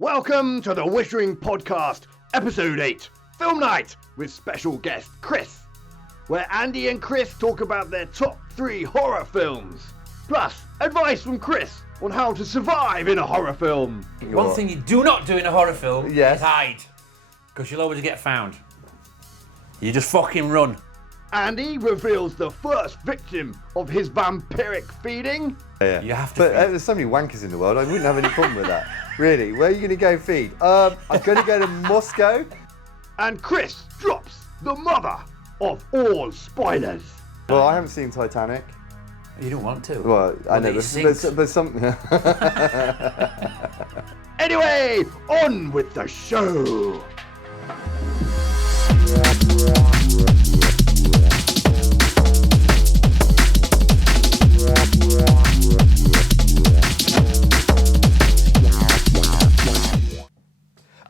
Welcome to the Wittering Podcast, Episode 8, Film Night, with special guest Cris, where Andy and Cris talk about their top 3 horror films, plus advice from Cris on how to survive in a horror film. One thing you do not do in a horror film is hide, because you'll always get found. You just fucking run. Andy reveals the first victim of his vampiric feeding. Yeah. You have to But feed. there's so many wankers in the world, I wouldn't have any problem with that. Really, where are you going to go feed? I'm going to go to Moscow. And Cris drops the mother of all spoilers. Well, I haven't seen Titanic. You don't want to. Well, I know, but some... Anyway, on with the show.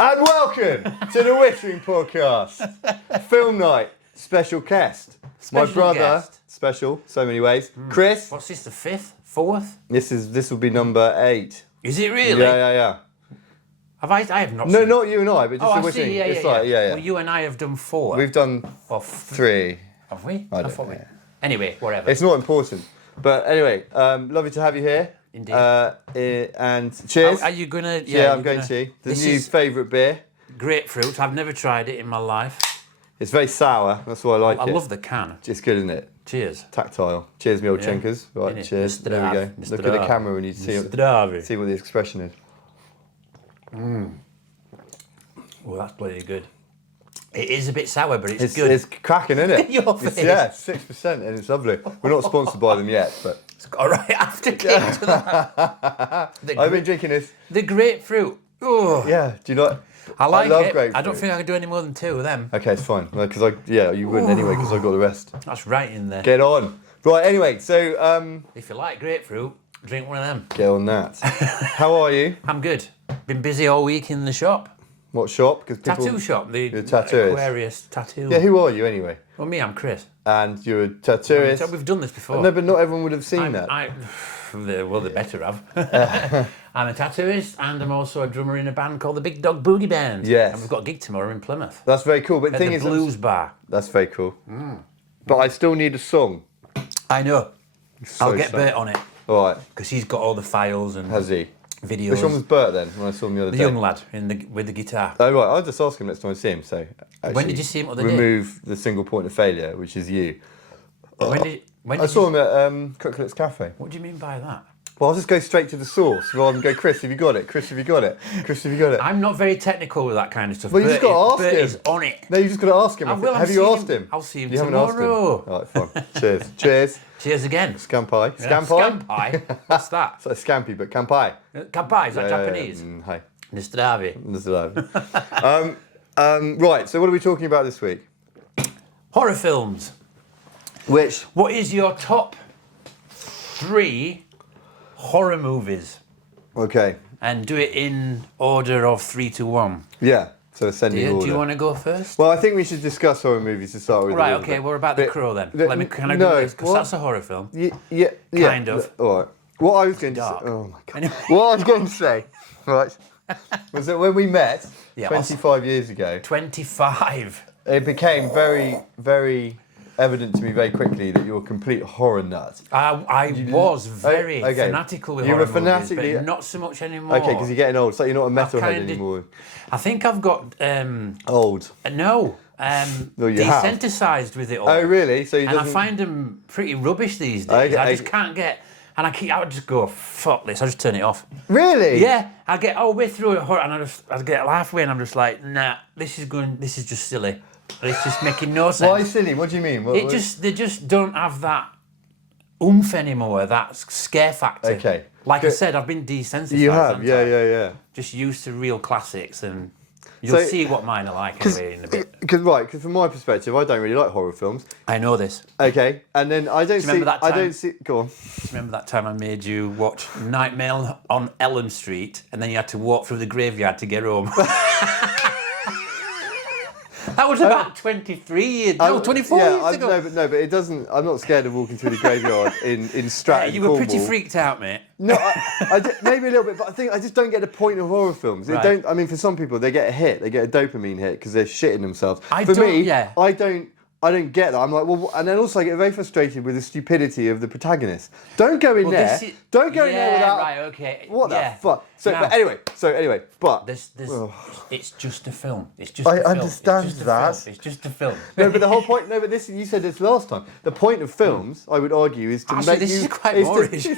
And welcome to the Wittering Podcast, Film Night, special guest. My Special brother, guest. special, so many ways. Cris, What's this, the 5th? 4th? this will be number 8. Is it really? Yeah. I have not No, seen not you and I, but just Oh, the I see, Wittering. yeah. It's like, yeah. Well, you and I have done 4. We've done Or 3. Have we? I don't thought know. we... Anyway, whatever. It's not important. But anyway, lovely to have you here. Indeed. And cheers. Are you gonna? Yeah, I'm you're going gonna- to. The This new is favourite beer. grapefruit. I've never tried it in my life. It's very sour. That's why I like I it. love the can. It's good, isn't it? Cheers. Tactile. Cheers, me old Yeah. chinkers. Right, Innit? cheers. Mr. There we go. Dav, Mr. Look at the Dav. camera when you see Zdraví. what the expression is. Well, that's bloody good. It is a bit sour, but it's good. It's cracking, isn't it? Your It's- face. Yeah, 6%, and it's lovely. We're not sponsored by them yet, but It's got right after came to that. I've been drinking this. The grapefruit. Oh, Yeah, do you like? I like love it. grapefruit. I don't think I could do any more than 2 of them. Okay, it's fine. Because you wouldn't anyway, because I've got the rest. That's right in there. Get on. Right. Anyway, so If you like grapefruit, drink one of them. get on that. How are you? I'm good. Been busy all week in the shop. What shop? Because Tattoo shop. The You're a tattooist. Aquarius tattoo. Yeah, who are you anyway? Well, me, I'm Chris. And you're a tattooist. We've done this before. No, but not everyone would have seen that. They better have. I'm a tattooist and I'm also a drummer in a band called the Big Dog Boogie Band. Yes. And we've got a gig tomorrow in Plymouth. That's very cool. But the At thing the is, Blues Bar. that's very cool. But I still need a song. I know. So I'll get sad. Bert on it All right. because he's got all the files and Has he? videos. Which one was Bert then? When I saw him the other the day. young lad with the guitar. Oh right. I'll just ask him next time I see him. So When did you see him the other day? remove the single point of failure, which is you. When did I saw him at Cooklet's Cafe. What do you mean by that? Well, I'll just go straight to the source rather than go, Chris, have you got it? Chris, have you got it? Chris, have you got it? I'm not very technical with that kind of stuff. Well, you just got to ask Bert him. is on it. No, you just got to ask him. I will, Have I'll you see asked him. him? I'll see him You haven't asked him. tomorrow. All right, fine. Cheers. Cheers. Cheers again. Scampi. Yeah, Scampi? Scampi? What's that? It's like scampi, but campai. Kampai, is that Japanese? Hi. Zdraví. This is live. Right, so what are we talking about this week? Horror films. Which? What is your top 3 horror movies? Okay. And do it in order of 3 to 1. Yeah, so ascending order. Do you want to go first? Well, I think we should discuss horror movies to start with. Right, a little okay, bit. we're about The Crow then. Can I no, do this? Because what? that's a horror film. Yeah. Kind of. All right. What I was going to say. Dark. Oh my god. Anyway. What I was going to say, right, was that when we met Yeah, 25 years ago, 25. it became very, very evident to me very quickly that you're a complete horror nut. I was very okay. fanatical with You horror were fanatically- movies, but not so much anymore. Okay, because you're getting old. It's like you're not a metalhead kinda- anymore. I think I've got Old. no you have. desensitized with it all. Oh, really? So you And I doesn't... find them pretty rubbish these days. I just can't get. And I would just go, fuck this. I just turn it off. Really? Yeah, I get all the way through it, and I get halfway, and I'm just like, nah, this is just silly. It's just making no sense. Why silly? What do you mean? They just don't have that oomph anymore, that scare factor. Okay. Like I said, I've been desensitized. You have, haven't yeah, I? yeah. Just used to real classics, and you'll So- see what mine are like anyway in a bit. Because from my perspective, I don't really like horror films. I know this. Okay, and then I don't see. remember that I time? don't see. Go on. Remember that time I made you watch Nightmare on Elm Street, and then you had to walk through the graveyard to get home? That was about 23 years, no, 24 years ago. But it doesn't. I'm not scared of walking through the graveyard in Stratton. You were pretty freaked out, mate. No, maybe a little bit, but I think I just don't get the point of horror films. Right. Don't. I mean, for some people, they get a hit, they get a dopamine hit because they're shitting themselves. I don't get that. I'm like, well, and then also I get very frustrated with the stupidity of the protagonist. Don't go in there. Don't go in there without. Right. Okay. What the fuck? But anyway. It's just a film. It's just. I understand that. It's just a film. No, but the whole point. No, but this. You said this last time. The point of films, I would argue, is to make this you. Is quite boring. Is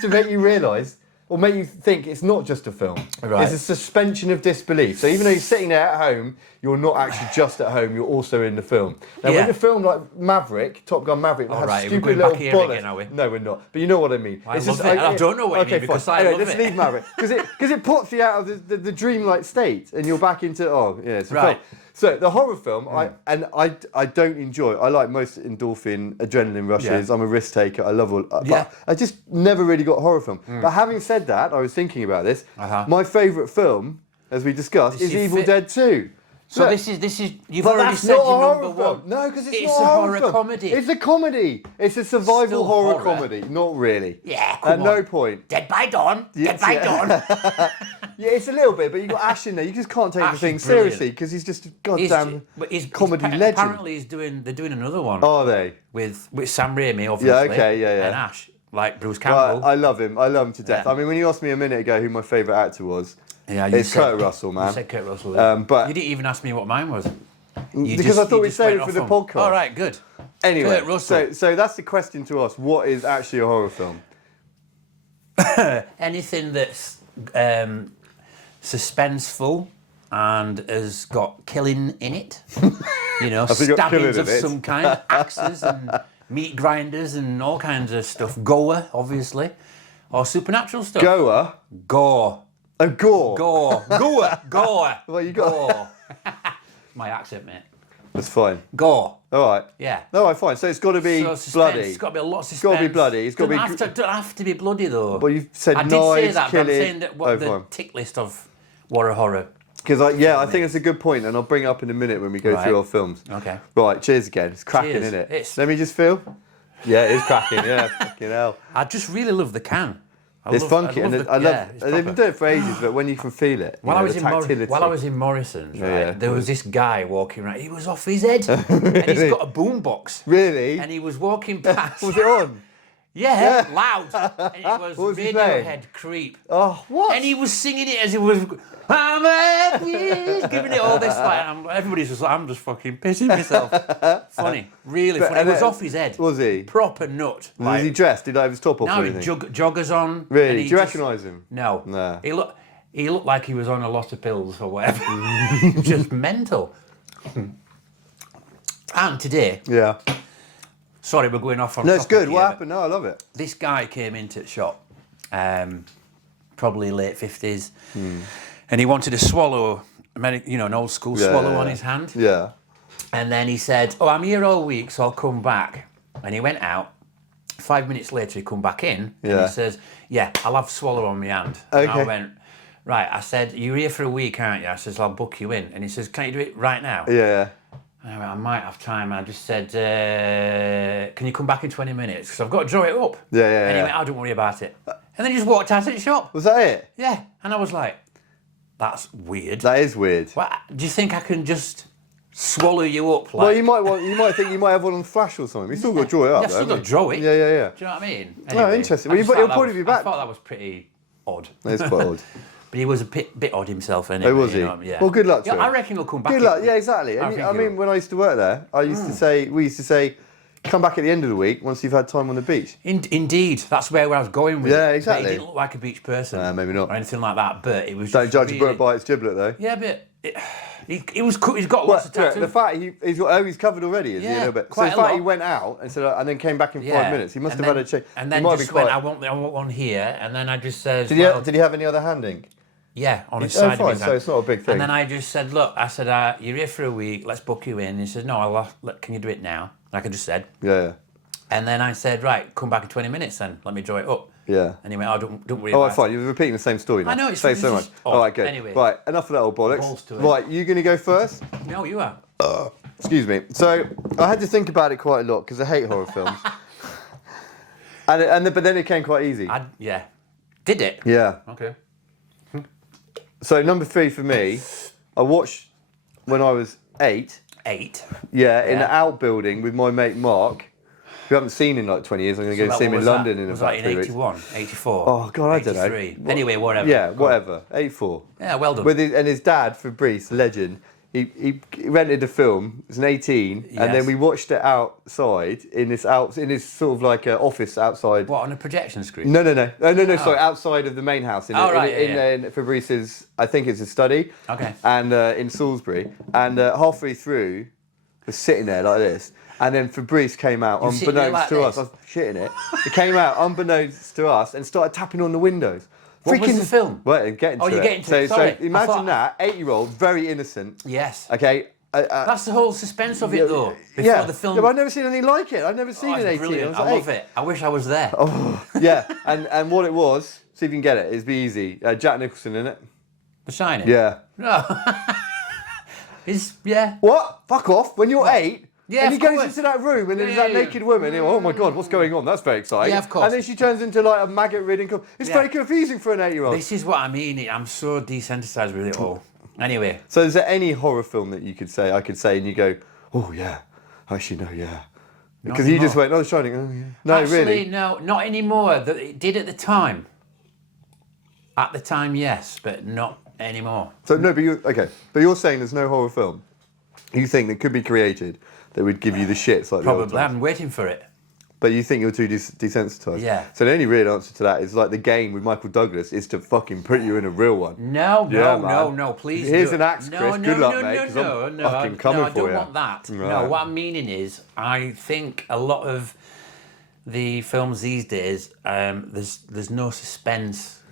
to make you realise. Or make you think it's not just a film. Right. It's a suspension of disbelief. So even though you're sitting there at home, you're not actually just at home, you're also in the film. Now when a film like Maverick, Top Gun Maverick, has stupid little bullets. Again, are we? No, we're not. But you know what I mean. I don't know what you mean because I love let's leave Maverick. Because it puts you out of the dreamlike state and you're back into, it's a film. So the horror film, I don't enjoy. I like most endorphin, adrenaline rushes. I'm a risk taker. I love all. But I just never really got horror film. But having said that, I was thinking about this. My favourite film, as we discussed, is Evil Dead 2. So this is you've already said your number one. No, because it's not a horror comedy. It's a comedy. It's a survival horror comedy. Not really. Yeah, at no point. Dead by Dawn. Dead by Dawn. Yeah, it's a little bit, but you got Ash in there. You just can't take the thing seriously because he's just a goddamn comedy legend. Apparently, they're doing another one. Are they? With Sam Raimi, obviously. And Ash, like Bruce Campbell. Well, I love him. I love him to death. I mean, when you asked me a minute ago who my favourite actor was, it's Kurt Russell, man. You said Kurt Russell. But you didn't even ask me what mine was. Because I thought we'd save it for the podcast. All right, good. Anyway, Kurt Russell. So that's the question to us. What is actually a horror film? Anything that's suspenseful and has got killing in it. Stabbings of some kind, axes and meat grinders and all kinds of stuff. Gore, obviously. Or supernatural stuff. Gore? Gore. Oh, gore. Gore. Gore. Well, you got gore. My accent, mate. That's fine. Gore. All right. Yeah. All right, fine. So it's got to be bloody. It's got to be a lot of suspense. It's got to be bloody. It's got to be. Don't have to be bloody though. Well, you've said knives, I did say that, killing. but I'm saying that the tick list of what a horror. Because I think it's a good point, and I'll bring it up in a minute when we go through our films. Okay. Right. Cheers again. It's cracking, isn't it? Let me just feel. Yeah, it is cracking. Yeah. Fucking hell. I just really love the can. It's funky, and I love. They've been doing it for ages, but when you can feel it, while I was in Morrison's, there was this guy walking around. He was off his head, and he's got a boombox. Really? And he was walking past. Was it on? Yeah, loud. And it was Radiohead Creep. Oh, what? And he was singing it as he was. I'm happy, giving it all this like everybody's just like I'm just fucking pissing myself. Funny, really funny. He was off his head. Was he? Proper nut. Was he dressed? Did he have his top off? No, he joggers on. Really? Do you recognise him? No. No. He looked like he was on a lot of pills or whatever. Just mental. And today. Yeah. Sorry, we're going off on. No, it's good. What happened? No, I love it. This guy came into the shop, probably late 50s. And he wanted to swallow, an old school swallow on his hand. Yeah. And then he said, I'm here all week, so I'll come back. And he went out. 5 minutes later, he come back in. And he says, I'll have swallow on my hand. Okay. And I went, right. I said, you're here for a week, aren't you? I says, I'll book you in. And he says, can't you do it right now? Yeah. And I went, I might have time. And I just said, can you come back in 20 minutes? Because I've got to draw it up. Yeah. And he went, don't worry about it. And then he just walked out of the shop. Was that it? Yeah. And I was like, that's weird. That is weird. Well, do you think I can just swallow you up? Well, you might think you might have one on flash or something. You still got to draw it up. Yeah, still got to draw it. Yeah. Do you know what I mean? Anyway, no, interesting. Well, he'll probably be back. I thought that was pretty odd. It's quite odd. But he was a bit odd himself anyway. Oh, was he? Yeah. Well, good luck to him. I reckon he'll come back. Good luck. Yeah, exactly. I mean, when I used to work there, we used to say, come back at the end of the week once you've had time on the beach. Indeed, that's where I was going with it. Yeah, exactly. He didn't look like a beach person. Maybe not. Or anything like that, but it was Don't judge a book by its giblet, though. Yeah, but he's got lots of tattoos. The fact he's covered already, is he, a little bit? So the fact he went out and then came back in 5 minutes, he must have had a check. And then just went, I want one here, and then I just said... Did he have any other handing? Yeah, on his side of his hand. So it's not a big thing. And then I just said, look, you're here for a week, let's book you in. And he said, no, can you do it now? Like I just said. Yeah. And then I said, right, come back in 20 minutes then, let me draw it up. Yeah. And he went, don't worry about it. Fine, you're repeating the same story now. I know, it's so much. All right, good. Anyway. Right, enough of that old bollocks. Balls to it. Right, you going to go first? No, you are. Excuse me. So I had to think about it quite a lot because I hate horror films. But then it came quite easy. Yeah. Did it? Yeah. Okay. So number 3 for me, I watched when I was 8. 8? Yeah, in an outbuilding with my mate Mark, who I haven't seen in like 20 years. I'm going to go see him in London in about 3 weeks. Was that in 81, 84? Oh, God, I don't know. 83? Anyway, whatever. Yeah, whatever. 84. Yeah, well done. And his dad, Fabrice, legend, he rented a film. It was an 18, Yes. and then we watched it outside in this sort of like office outside. What, on a projection screen? No. Sorry, outside of the main house in Fabrice's. I think it's a study. Okay. And in Salisbury, and halfway through, we're sitting there like this, and then Fabrice came out unbeknownst to us. I was shitting it. He came out unbeknownst to us and started tapping on the windows. What was the film? Well, getting to it. You're getting to it. Sorry. So imagine that 8-year-old, very innocent. Yes. Okay. That's the whole suspense of it, though. Before the film. Yeah, but I've never seen anything like it. I've never seen an 18. Brilliant. I love it. I wish I was there. Oh, yeah. And what it was, see if you can get it. It'd be easy. Jack Nicholson in it. The Shining. Yeah. No. Yeah. What? Fuck off. When you're 8. Yeah, and he of goes course. into that room and there's that naked woman. And, oh my God, what's going on? That's very exciting. Yeah, of course. And then she turns into like a maggot-ridden. It's very confusing for an 8-year-old. This is what I mean. I'm so desensitized with it all. Anyway. So is there any horror film that you could say, I could say, and you go, oh yeah, actually no, yeah. Because you just went, oh, The Shining, oh yeah. No, actually, really? no, not anymore. It did at the time. At the time, yes, but not anymore. So no, but you're saying there's no horror film you think that could be created that would give you the shits like Probably. I'm waiting for it. But you think you're too desensitized? Yeah. So the only real answer to that is like The Game with Michael Douglas is to fucking put you in a real one. No, please. Here's an axe, Chris. Good luck, mate. No, fucking coming I for you. don't want that. Right. No, what I'm meaning is, I think a lot of the films these days, there's no suspense.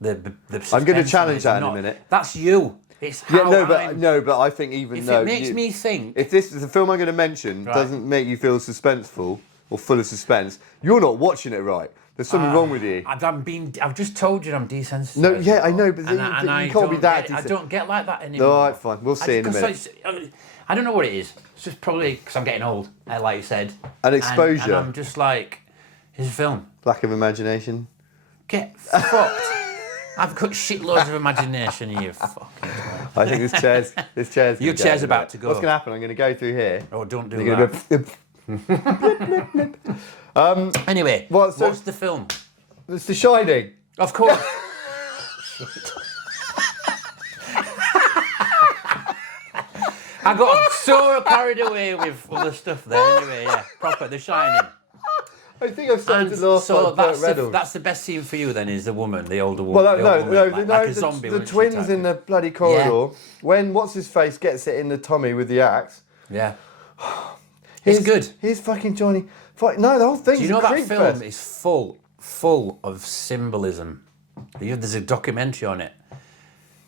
The suspense I'm going to challenge that in a minute. That's you. It's how but I think if it makes me think. If this is the film I'm going to mention doesn't make you feel suspenseful or full of suspense, you're not watching it right. There's something wrong with you. I've just told you I'm desensitized. No, yeah, I know, but you can't be that desensitized. I don't get like that anymore. All right, fine. We'll see in a minute. I don't know what it is. It's just probably because I'm getting old, like you said. An exposure. And I'm just like, here's a film. Lack of imagination. Get fucked. I've got shitloads of imagination, you fucking. I think this chair's. Your chair's about to go. What's going to happen? I'm going to go through here. Oh, don't do that. Anyway, what's the film? It's The Shining. Of course. I got so carried away with other stuff there. Anyway, yeah, proper The Shining. I think I've started to laugh so like that's the best scene for you then, is the woman, the older woman. Well, like a zombie. The twins in the bloody corridor. Yeah. When what's his face gets it in the tummy with the axe. Yeah. It's good. Here's fucking Johnny. No, the whole thing's Do you know that film is full of symbolism? There's a documentary on it.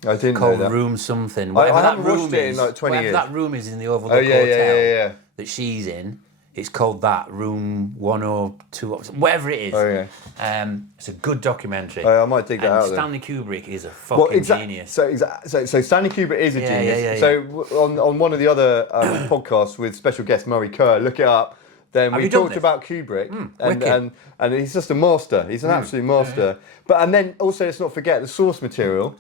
I didn't called know that. Room something. I haven't watched it in like 20 years. That room is in the Overlook Hotel that she's in. It's called that, Room 102, whatever it is. Oh, yeah. It's a good documentary. I might dig that out. Stanley Kubrick is a fucking genius. So Stanley Kubrick is a genius. Yeah. So on one of the other podcasts with special guest Murray Kerr, look it up. Then we talked about Kubrick, and he's just a master. He's an absolute master. But and then also let's not forget the source material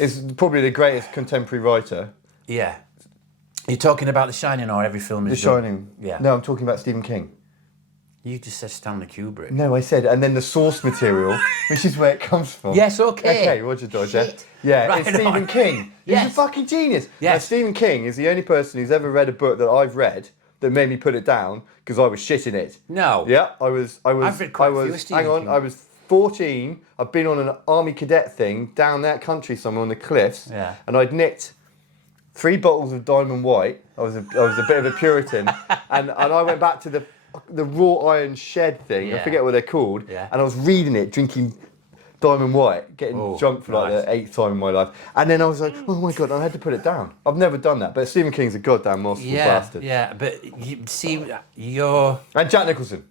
is probably the greatest contemporary writer. Yeah. You're talking about The Shining or every film is The Shining. Yeah. No, I'm talking about Stephen King. You just said Stanley Kubrick. No, I said, and then the source material, which is where it comes from. Yes, okay. Okay, Roger Dodger. Yeah, right, it's Stephen King. He's a fucking genius. Yes. Now, Stephen King is the only person who's ever read a book that I've read that made me put it down because I was shitting it. No. Yeah, I've read quite a few Stephen King. I was 14. I'd been on an army cadet thing down that country somewhere on the cliffs. Yeah. And I'd nicked 3 bottles of Diamond White. I was a bit of a Puritan, and I went back to the wrought iron shed thing. Yeah. I forget what they're called. Yeah. And I was reading it, drinking Diamond White, getting drunk for like the 8th time in my life. And then I was like, oh my God, I had to put it down. I've never done that, but Stephen King's a goddamn masterful bastard. Yeah, but you see, you're... And Jack Nicholson.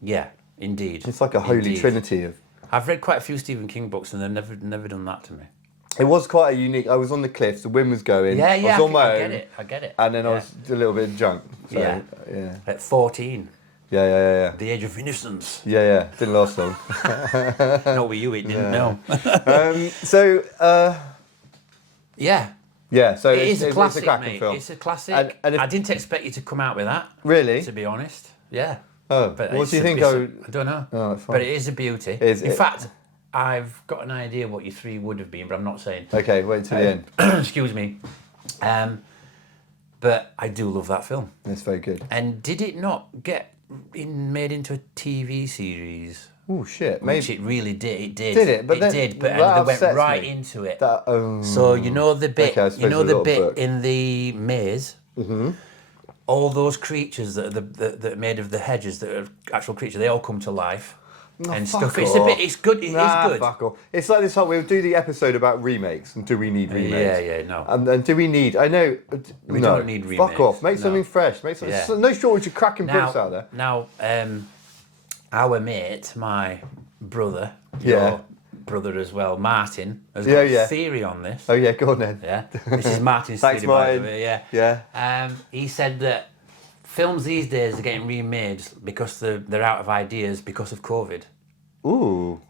Yeah, indeed. It's like a holy trinity of... I've read quite a few Stephen King books and they've never done that to me. It was quite a unique. I was on the cliffs. The wind was going. Yeah, I was on my own. I get it. And then I was a little bit drunk. So, Yeah. yeah. At 14. Yeah. The age of innocence. Yeah. Didn't last long. Not with you, it didn't. No. Yeah. Yeah. So It's a classic, it's a cracking mate. film. It's a classic. I didn't expect you to come out with that. Really? To be honest. Yeah. Oh. But What do you think? I don't know. Oh, it's fine. But it is a beauty. In fact, I've got an idea what your 3 would have been, but I'm not saying. Okay. Wait till the end. Excuse me. But I do love that film. That's very good. And did it not get made into a TV series? Oh shit! Which it really did. It did. Did it? But it then, did. But that and they went upsets right me. into it. So you know the bit. Okay, you know the bit book. in the maze. Mm-hmm. All those creatures that are made of the hedges that are actual creatures. They all come to life. And stuff. It's a bit. It's good. It is good. Fuck off. It's like this whole. We'll do the episode about remakes and do we need remakes? Yeah, no. And do we need? I know. We don't need remakes. Fuck off. Make something fresh. Make something. Yeah. No shortage of cracking books out there. Now, our mate, my brother, Yeah. your brother as well, Martin, has got a theory on this. Oh yeah, go on then. Yeah, this is Martin's Thanks, theory, by Martin. the way. Yeah. He said that films these days are getting remade because they're out of ideas because of COVID. Ooh.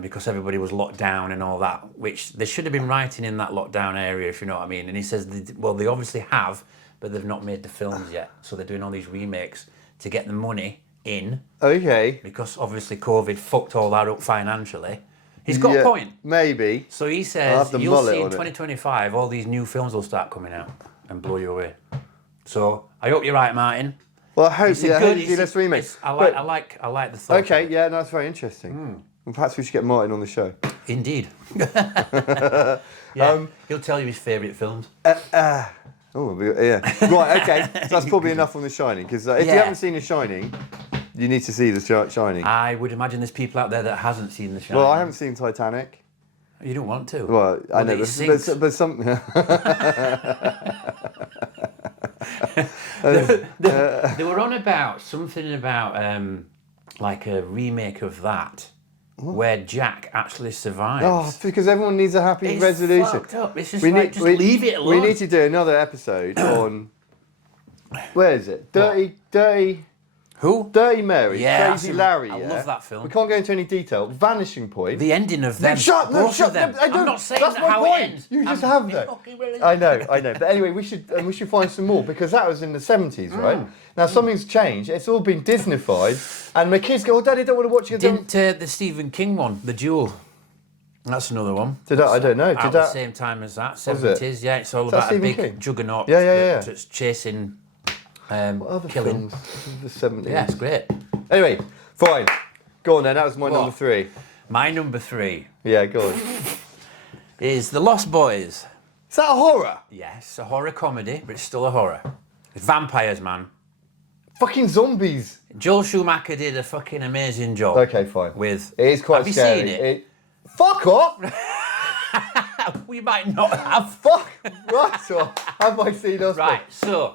Because everybody was locked down and all that, which they should have been writing in that lockdown area, if you know what I mean. And he says, they obviously have, but they've not made the films yet. So they're doing all these remakes to get the money in. Okay. Because obviously COVID fucked all that up financially. He's got a point. Maybe. So he says, you'll see in 2025, all these new films will start coming out and blow you away. So I hope you're right, Martin. Well, I hope. Yeah, let's remake. I like the thought. Okay, yeah, no, that's very interesting. Perhaps we should get Martin on the show. Indeed. He'll tell you his favourite films. Yeah. Right, okay. So that's probably enough on The Shining, because if you haven't seen The Shining, you need to see The Shining. I would imagine there's people out there that hasn't seen The Shining. Well, I haven't seen Titanic. You don't want to. Well, I know, but some... They were on about something about like a remake of that. Where Jack actually survives. Oh, it's because everyone needs a happy resolution. Fucked up. It's just just leave it alone. We need to do another episode on... Where is it? Dirty... Who? Dirty Mary, yeah, Crazy Larry. I love that film. We can't go into any detail. Vanishing Point. The ending of them. Shut them. I'm not saying that's how it ends. You just have that. I know. But anyway, we should find some more, because that was in the 70s, right? Now something's changed. It's all been Disneyfied, and my kids go, "Oh, Daddy, don't want to watch it." Didn't the Stephen King one, The Duel? That's another one. I don't know. At the same time as that, 70s. Yeah, it's all about a big juggernaut that's chasing. What other killing. films of the 70s? Yeah, it's great. Anyway, fine. Go on then, that was my number 3. My number 3. Yeah, go on. Is The Lost Boys. Is that a horror? Yes, a horror comedy, but it's still a horror. It's vampires, man. Fucking zombies. Joel Schumacher did a fucking amazing job. Okay, fine. With... It is quite scary. Have you seen it? Fuck off! We might not have. Fuck! Right off. Have I seen us? Right, so...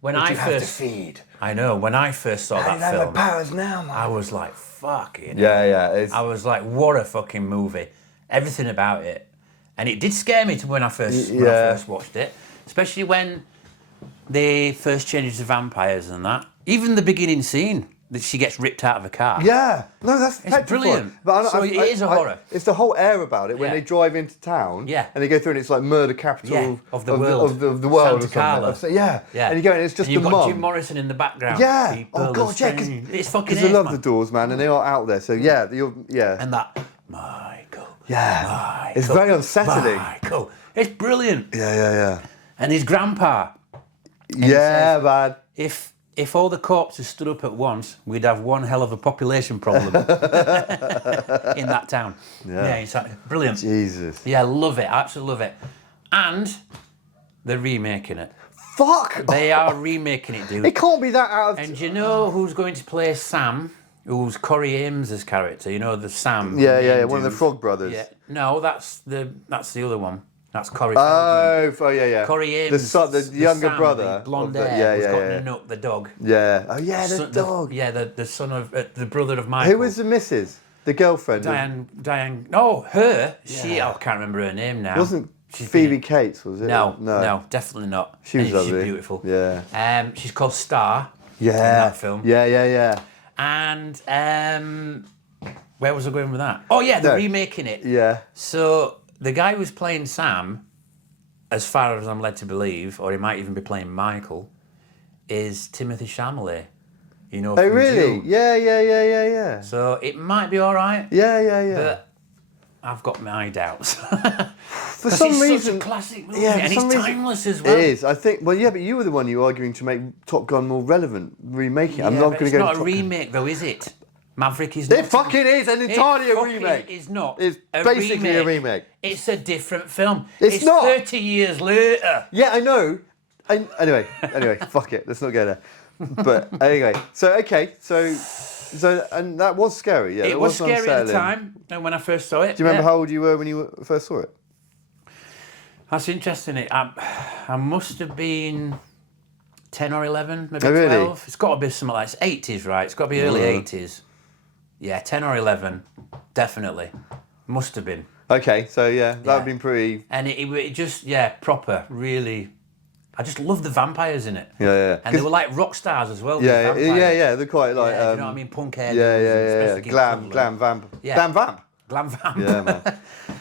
when I have to feed. I know, when I first saw that film, powers now, man. I was like, fucking Yeah. I was like, what a fucking movie. Everything about it. And it did scare me when I first watched it. Especially when they first changed to vampires and that. Even the beginning scene, that she gets ripped out of a car. Yeah. No, that's brilliant. But it is a horror. It's the whole air about it when they drive into town. Yeah. And they go through and it's like murder capital of the world. Of the world Santa or something. Yeah. And you go and it's just and you've the got mum. Jim Morrison in the background. Yeah. People God, yeah. it's fucking Because I love the Doors, man, and they are out there. So yeah, And that, Michael. Yeah. Michael, it's very unsettling. Michael. It's brilliant. Yeah. And his grandpa. Yeah, man. If all the corpses stood up at once, we'd have one hell of a population problem in that town. Yeah, it's brilliant. Jesus. Yeah, love it. Absolutely love it. And they're remaking it. Fuck! They are remaking it, dude. It can't be that out of... And do you know who's going to play Sam? Who's Corey Ames's character? You know, the Sam. Yeah, one of the Frog Brothers. Yeah. No, that's the other one. That's Corey. Yeah. Corey Ames, the younger Sam, brother. the blonde hair, who's got Nanook, the dog. Yeah. Oh yeah, the dog. The son of the brother of Michael. Who was the missus? The girlfriend. Diane. No, her. Yeah. I can't remember her name now. Wasn't Phoebe Cates, was it? No, definitely not. She was lovely. She's beautiful. Yeah. She's called Star. Yeah. In that film. Yeah. And where was I going with that? Oh yeah, they're remaking it. Yeah. So the guy who's playing Sam, as far as I'm led to believe, or he might even be playing Michael, is Timothée Chalamet. You know. Oh really? Yeah. So it might be all right. Yeah. But I've got my doubts. For some reason, such a classic movie, and it's timeless as well. It is. I think. Well, yeah, but you were the one you were arguing to make Top Gun more relevant, remaking it. I'm not going to go. It's not a remake, though, is it? Maverick is. It fucking is entirely a remake. It's not. It's basically a remake. It's a different film. It's not. 30 years later. Yeah, I know. Anyway, fuck it. Let's not go there. But anyway, so and that was scary. Yeah, it was scary at the time, and when I first saw it. Do you remember how old you were when you first saw it? That's interesting. I must have been 10 or 11, maybe 12. Really? It's got to be something like 80s, right? It's got to be early 80s. Yeah, 10 or 11, definitely. Must have been. Okay, so that would have been pretty. And it just, proper, really. I just love the vampires in it. Yeah. And they were like rock stars as well. Yeah. They're quite like. you know what I mean? Punk hair. Yeah. Glam vamp. Yeah. Glam vamp. Glam vamp. Yeah, man.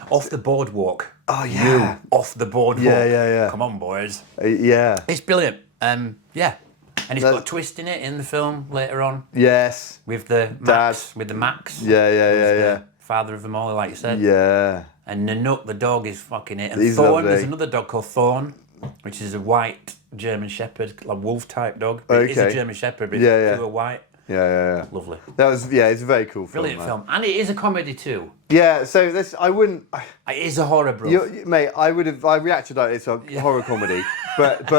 Off the boardwalk. Oh yeah. Off the boardwalk. Yeah. Come on, boys. Yeah. It's brilliant. Yeah. And it's got a twist in it in the film later on. Yes. With the Max. With the Max. Yeah. Father of them all, like you said. Yeah. And Nanook, the dog, is fucking it. And He's Thorn, lovely. there's another dog called Thorn, which is a white German Shepherd, like wolf type dog. Okay. It is a German Shepherd, but it's pure white. Yeah. Lovely. That was it's a very cool film. Brilliant film. And it is a comedy too. Yeah, so I wouldn't. It is a horror, bro. Mate, I reacted like it's a horror comedy, but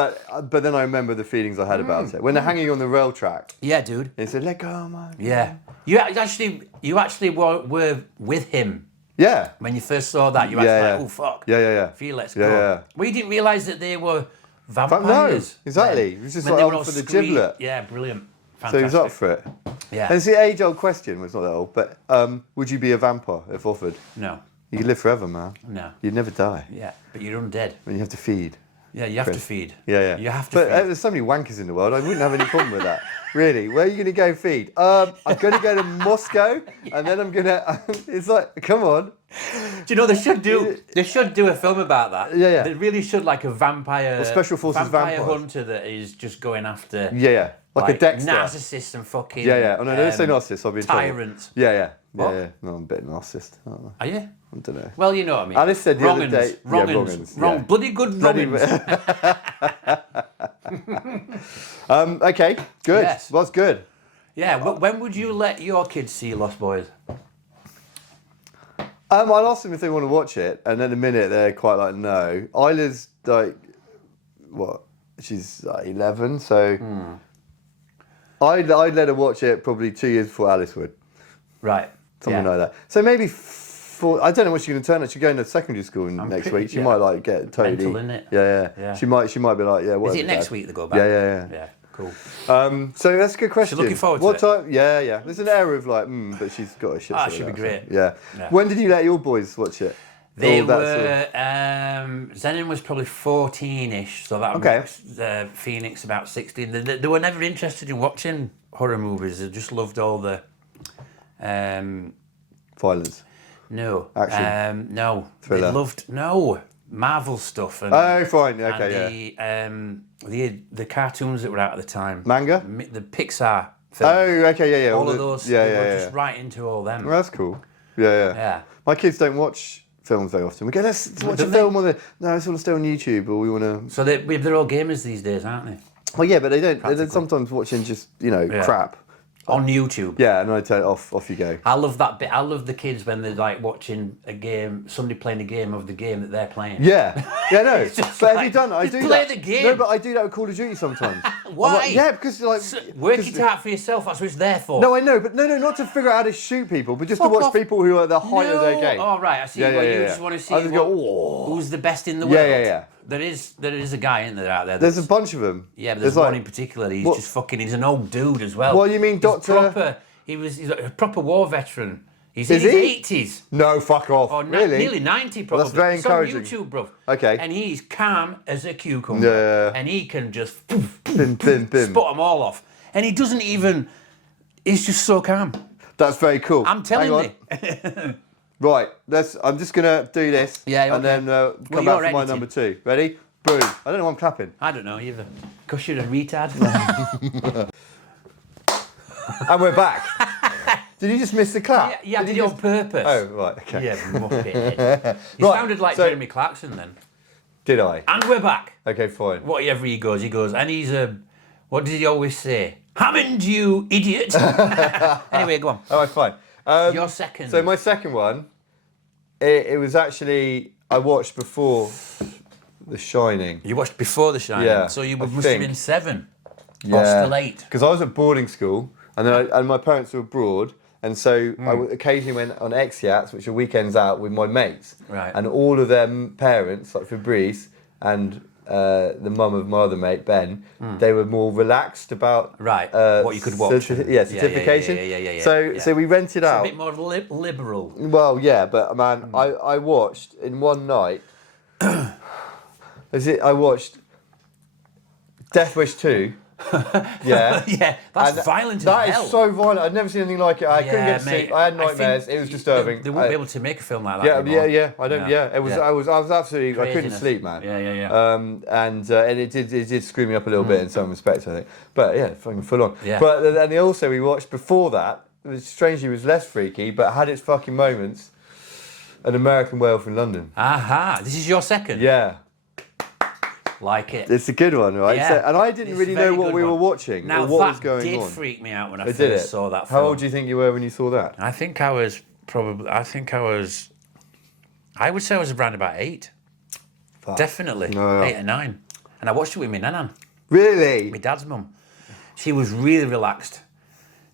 then I remember the feelings I had about it when they're hanging on the rail track. Yeah, dude. They said, "Let go, man." Yeah, you actually were with him. Yeah. When you first saw that, you were like, "Oh fuck." Yeah. Feel let's go. Yeah. We didn't realise that they were vampires. No, exactly. It was just like up for the giblet. Yeah, brilliant. Fantastic. So he was up for it. Yeah. And it's the age-old question. Well, it's not that old, but would you be a vampire if offered? No. You could live forever, man. No. You'd never die. Yeah, but you're undead. And you have to feed. Yeah, you have to feed. Yeah. You have to feed. But there's so many wankers in the world, I wouldn't have any problem with that. Really. Where are you going to go feed? I'm going to go to Moscow, and then I'm going to... It's like, come on. Do you know, they should do a film about that. Yeah. They really should, like a vampire... Or Special Forces vampire vampires. hunter that is just going after... Yeah. Like a Dexter. Narcissist and fucking... Yeah. Oh, no, don't say narcissist. I'll be in trouble. Tyrant. Yeah. What? Yeah. No, I'm a bit narcissist. Are you? I don't know. Well, you know what I mean. Alice said the other day... Wrongins. Yeah. Bloody good wrongins. Okay, good. Yes. Well, that's good. Yeah, when would you let your kids see Lost Boys? I'll ask them if they want to watch it, and in a minute they're quite like, no. Isla's like, what? She's like 11, so I'd let her watch it probably 2 years before Alice would. Right. Something like that. So maybe I don't know what she's going to turn out. She's going to secondary school next week. She might like get totally... Mental, innit? Yeah. She might be like, yeah, whatever. Is it next week they go back? Yeah. Cool. So that's a good question. She's looking forward to what it. Time? Yeah. There's an air of like, but she's got a shit. She'll be great. Yeah. When did you let your boys watch it? They were... Zenon was probably 14-ish, so that makes Phoenix about 16. They were never interested in watching horror movies. They just loved all the... Violence. No. Action. No. Thriller. They loved... No. Marvel stuff. And, fine. Okay, and the cartoons that were out at the time. Manga? The Pixar films. Oh, okay, yeah. All of those. They were just right into all them. Well, that's cool. Yeah. My kids don't watch films very often. We go, let's watch a film on no, it's all stay on YouTube, or we want to... So they're all gamers these days, aren't they? Well, yeah, but they don't. They're sometimes watching just, crap. On YouTube. Yeah, and I tell it off you go. I love that bit. I love the kids when they're like watching a game, somebody playing a game of the game that they're playing. Yeah, no. But have you done? I do play that. the game. No, but I do that with Call of Duty sometimes. Why? Like, yeah, because like work it out for yourself. That's what it's there for. No, I know, but no, not to figure out how to shoot people, but just to watch people who are at the height of their game. Oh right, I see. You just want to see who's the best in the world. Yeah. There is a guy in there out there. There's a bunch of them. Yeah, but there's one in particular. He's just fucking. He's an old dude as well. Well, you mean Doctor? He's a proper war veteran. He's in his 80s. No, fuck off. Or really? Nearly 90 probably. Well, that's very encouraging. It's on YouTube, bruv. Okay. And he's calm as a cucumber. Yeah. And he can just Bim. spot them all off. And he doesn't even... He's just so calm. That's very cool. I'm telling you. Right, I'm just going to do this. Yeah, okay. And then come back for my number 2. Ready? Boom. I don't know why I'm clapping. I don't know either. Because you're a retard. And we're back. Did you just miss the clap? Yeah, I did it on purpose. Oh, right, okay. Yeah, muppet. You sounded like Jeremy Clarkson then. Did I? And we're back. Okay, fine. Whatever he goes, and he's a... What did he always say? Hammond, you idiot. Anyway, go on. All right, fine. Your second. So my second one, it was actually, I watched before The Shining. You watched before The Shining? Yeah. So you must have been 7. Yeah. Or still 8. Because I was at boarding school, and then and my parents were abroad, and so I occasionally went on ex-yats, which are weekends out with my mates. Right. And all of their parents, like Fabrice and the mum of my other mate, Ben, they were more relaxed about what you could watch. Certification. Yeah. So we rented out. A bit more liberal. Well, yeah, but man, I watched in one night. I watched Death Wish 2. Yeah, that's violent as that hell. That is so violent. I'd never seen anything like it. I couldn't get to sleep. I had nightmares. It was disturbing. They wouldn't be able to make a film like that. Yeah. I don't. Yeah, it was. I was absolutely. Craziness. I couldn't sleep, man. Yeah. And it did screw me up a little bit in some respects, I think. But yeah, fucking full on. Yeah. But and also we watched before that. It was strangely was less freaky, but had its fucking moments. An American Werewolf in London. Aha! This is your second. Yeah. Like it. It's a good one, right? Yeah. So, and I didn't really know what we were watching or what was going on. That did freak me out when I Did first it? saw that film. How old do you think you were when you saw that? I would say I was around about 8. Fuck. Definitely. No. 8 or 9. And I watched it with my nanan. Really? My dad's mum. She was really relaxed.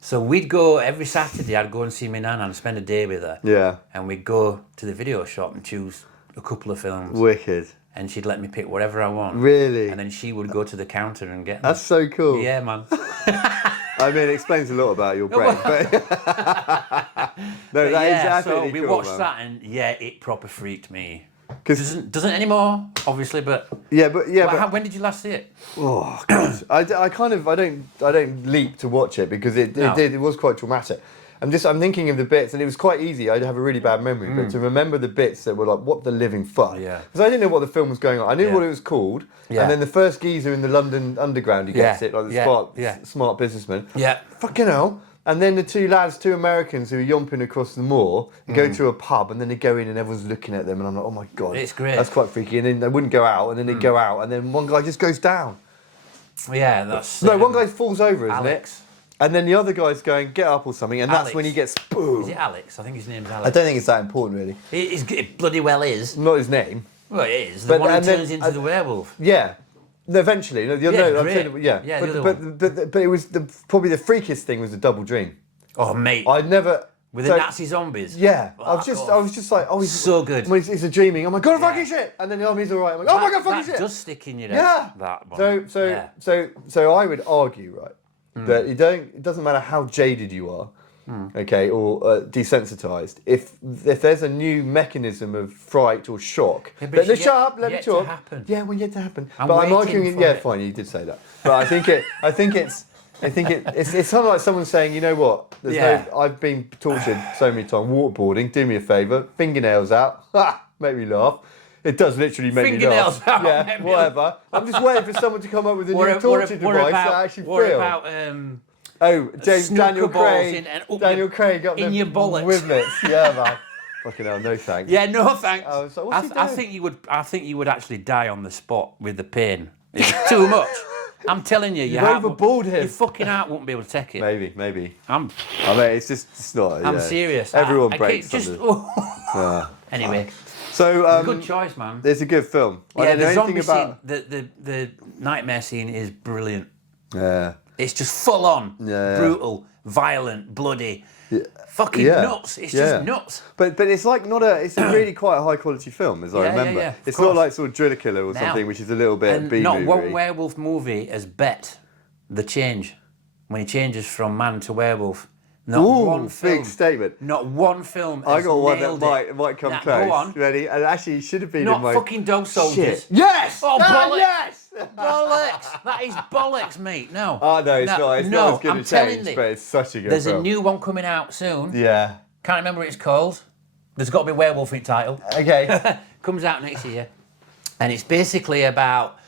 So we'd go every Saturday, I'd go and see my nan and spend a day with her. Yeah. And we'd go to the video shop and choose a couple of films. Wicked. And she'd let me pick whatever I want. Really? And then she would go to the counter and get them. That's so cool. Yeah, man. I mean, it explains a lot about your brain. But that is absolutely so we cool, watched man. that and it proper freaked me. Doesn't anymore, obviously, but when did you last see it? Oh God, I don't leap to watch it because it was quite traumatic. I'm thinking of the bits, and it was quite easy. I'd have a really bad memory, but to remember the bits that were like, what the living fuck? Yeah. Because I didn't know what the film was going on. I knew what it was called, and then the first geezer in the London Underground, he gets it, like the smart businessman. Yeah. Fucking hell. And then the two Americans who are yomping across the moor, go to a pub, and then they go in and everyone's looking at them, and I'm like, oh my God. It's great. That's quite freaky. And then they wouldn't go out, and then they go out, and then one guy just goes down. Yeah, that's... No, one guy falls over, isn't Alex. it? And then the other guy's going, get up or something, and that's when he gets boom. Is it Alex? I think his name's Alex. I don't think it's that important, really. It bloody well is. Not his name. Well, it is. The one who turns into the werewolf. Yeah. Eventually. No, great. But it was probably the freakiest thing was the double dream. Oh, mate. I'd never... With the Nazi zombies? Yeah. I was just like, oh, he's... So good. When he's a dreaming, I'm like, God, fucking shit! And then he's all right. I'm like, oh my God, fucking shit! That does stick in your head. Yeah. That one. So I would argue, right, that it doesn't matter how jaded you are, okay, or desensitized. If there's a new mechanism of fright or shock, let me talk. Yeah, well, yet to happen. But I'm arguing. Yeah, fine, you did say that. But I think it's kind of like someone saying, you know what? I've been tortured so many times. Waterboarding, do me a favour. Fingernails out. Ha! Make me laugh. It does literally make me laugh. Out. Yeah, whatever. I'm just waiting for someone to come up with a new torture device that I actually feel. Daniel Craig. Daniel Craig got in your bullets. Withmits. Yeah, man. Fucking hell, no thanks. Yeah, no thanks. I was like, what's he doing? I think you would actually die on the spot with the pain. It's too much. I'm telling you, You've overboard him. Your fucking heart won't be able to take it. Maybe. I mean, it's not. I'm serious. Everyone breaks. Anyway. So good choice, man. It's a good film. Yeah, the zombie scene, the nightmare scene is brilliant. Yeah. It's just full on, brutal, violent, bloody, fucking nuts. It's just nuts. But it's like it's a really quite a high quality film, as I remember. Yeah, it's not like sort of Driller Killer or something, which is a little bit B-movie. Not one werewolf movie has bet the change when he changes from man to werewolf. Not one film. Big statement. Not one film. I got one that it. might come close. Go on. Ready? And actually, it should have been Not in my... fucking Dog Soldiers. Shit. Yes! Oh, bollocks! Yes! Bollocks! That is bollocks, mate. No. Oh, no, it's not. It's not as good I'm a change, you, but it's such a good There's film. a new one coming out soon. Yeah. Can't remember what it's called. There's got to be a werewolf in the title. Okay. Comes out next year. And it's basically about...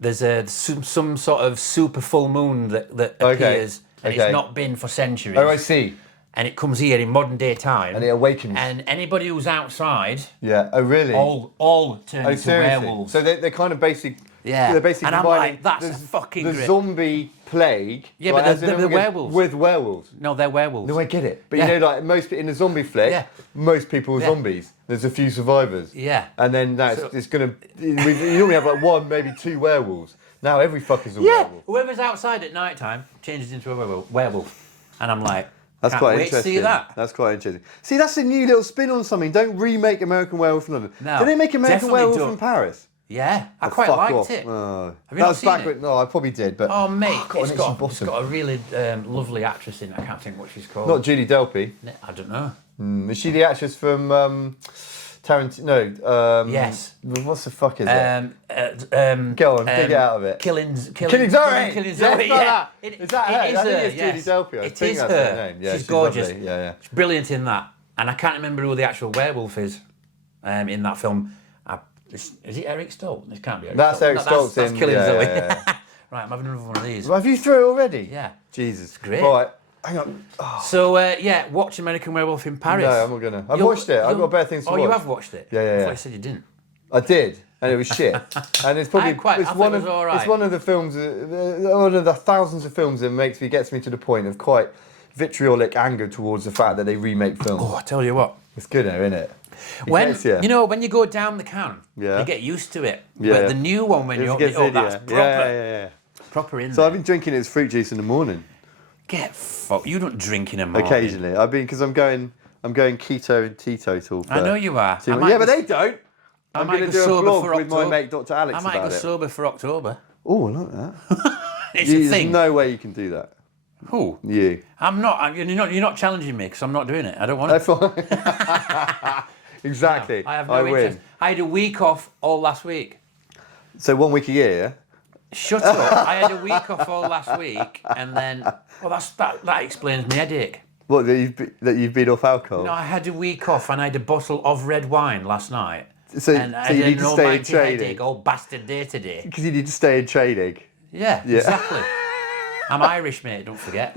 there's some sort of super full moon that appears, and it's not been for centuries. Oh, I see. And it comes here in modern day time. And it awakens. And anybody who's outside, Yeah. Oh, really? all turn into werewolves. So they're kind of basic. Yeah. They're basically and I'm combining like, that's fucking the great. zombie plague. Yeah, like, but they're werewolves. With werewolves. No, they're werewolves. No, I get it. But Yeah. you know, like most in a zombie flick, most people are Yeah. zombies. There's a few survivors. Yeah. And then it's gonna. You normally have like one, maybe two werewolves. Now every fucker's a werewolf. Whoever's outside at night time changes into a werewolf. And I'm like, That's can't quite wait interesting. to see that. That's quite interesting. See, that's a new little spin on something. Don't remake American Werewolf in London. No, Did they make American definitely Werewolf don't. in Paris? Yeah, I Oh, quite fuck liked off. it. Oh. Have you not seen it? No, I probably did, but Oh, mate, God, it's got a really lovely actress in it. I can't think what she's called. not Judy Delpy. I don't know. Is she the actress from Tarantino? No. Yes. What's the fuck is it? Go on, dig it out of it. Killing Zoe. Killing Zoe. Killing Yes, Zoe. like Yeah. that. Is that her? I think it's Judy Delpy. I It think is that's her. her name. Yeah, she's gorgeous. lovely. Yeah. She's brilliant in that. And I can't remember who the actual werewolf is in that film. Is it Eric Stoltz? It can't be Eric That's Stoltz. Eric No, Stoltz that's in Killing yeah, Zoe. yeah. Right, I'm having another one of these. Well, have you through it already? Yeah. Jesus. Great. Right. Hang on. Oh, So, watch American Werewolf in Paris. no, I'm not gonna. I've watched it. I've got better things to watch. Oh, you have watched it? Yeah. I thought you said you didn't. I did, and it was shit. And it's probably I thought it was all right. It's one of the films, one of the thousands of films that gets me to the point of quite vitriolic anger towards the fact that they remake films. Oh, I tell you what. It's good, though, isn't it? When you go down the can, you get used to it. Yeah. But the new one, when you open it up, that's proper. Proper in So there. I've been drinking it as fruit juice in the morning. Get fucked. You don't drink in a morning. Occasionally, because I'm going keto and teetotal. I know you are. But they don't. I'm might going to go do a sober blog for with my October. mate Dr. Alex I might about go it. sober for October. Oh, I like that. It's a There's thing. no way you can do that. Who? You. I'm not. You're not challenging me because I'm not doing it. I don't want That's to. fine. Exactly. No, I have no interest. I had a week off all last week. So 1 week a year, yeah? Shut up. I had a week off all last week, and then that explains my headache. What, that you've been off alcohol? No, I had a week off, and I had a bottle of red wine last night. So and I you had need an to stay in almighty training. headache, all bastard day today. Because you need to stay in training. Yeah, exactly. I'm Irish, mate, don't forget.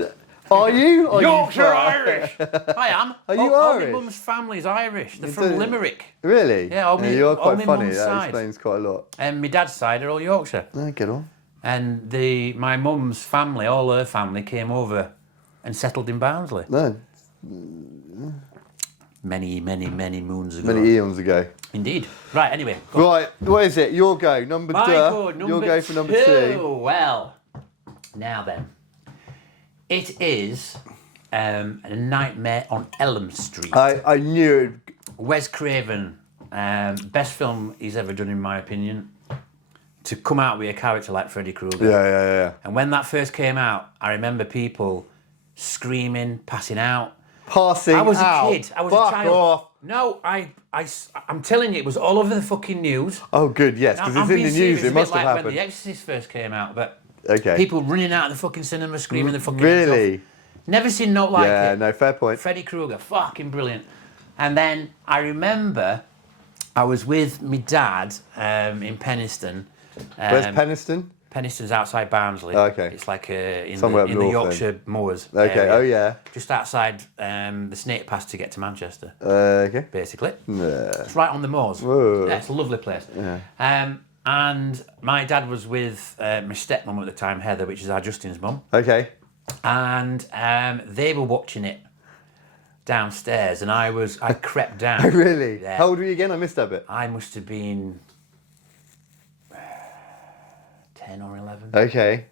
Are you? Are Yorkshire you Irish! I am. Are you all Irish? my mum's family's Irish. They're from Limerick. Really? Yeah, you are all quite my funny. mum's That side. explains quite a lot. And my dad's side are all Yorkshire. Get on. And my mum's family, all her family, came over and settled in Barnsley. No, Many moons ago. many eons ago. Indeed. Right, anyway. Right, what is it? Your go. My go, Your go for number two. Well, now then. It is A Nightmare on Elm Street. I knew it. Wes Craven, best film he's ever done in my opinion. To come out with a character like Freddy Krueger. Yeah. And when that first came out, I remember people screaming, passing out. Passing out. I was a kid. I was Fuck a child. off. No, I'm telling you, it was all over the fucking news. Oh, good, yes, because it's in the news. It must have like happened. when The Exorcist first came out, but Okay. people running out of the fucking cinema screaming the fucking Really? heads off. Never seen not like it. Yeah, no, fair point. Freddy Krueger, fucking brilliant. And then I remember I was with my dad in Penistone. Where's Penistone? Penistone outside Barnsley. Okay. It's like in Somewhere the up north Yorkshire moors. Okay, area. oh yeah. Just outside the Snake Pass to get to Manchester. Okay. Basically. Yeah. It's right on the moors. Whoa. Yeah, it's a lovely place. Yeah. And my dad was with my stepmom at the time, Heather, which is our Justin's mum. Okay. And they were watching it downstairs, and I crept down. Oh, really? Yeah. How old were you again? I missed that bit. I must have been 10 or 11. Okay.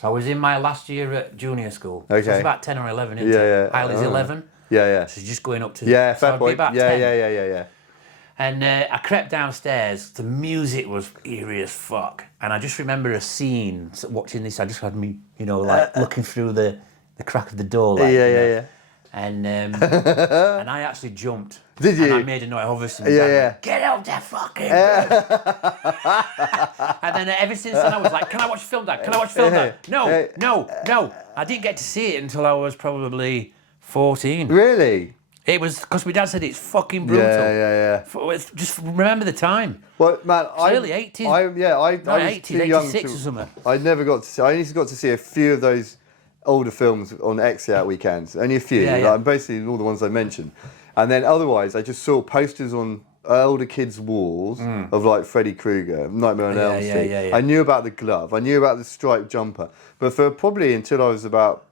So I was in my last year at junior school. Okay. So it's about 10 or 11, isn't Yeah, it? yeah. Heile's 11. Yeah. So just going up to... Yeah, so fair I'd point. Be about Yeah, 10. yeah. And I crept downstairs. The music was eerie as fuck. And I just remember a scene, watching this, I just had me, looking through the the crack of the door. Like, yeah. And and I actually jumped. Did you? And I made a noise, obviously. Yeah. Get out there, fucking. And then ever since then, I was like, can I watch film, Dad? Can I watch film, Dad? No. I didn't get to see it until I was probably 14. Really? It was because my dad said it's fucking brutal. Yeah. Just remember the time. Well, man, early 80s. I was 80s, too young 86 or something. I never got to see. I only got to see a few of those older films on X-Out weekends. Only a few. Like, basically all the ones I mentioned. And then otherwise, I just saw posters on older kids' walls of like Freddy Krueger, Nightmare on Elm Street. Yeah. I knew about the glove. I knew about the striped jumper. But for probably until I was about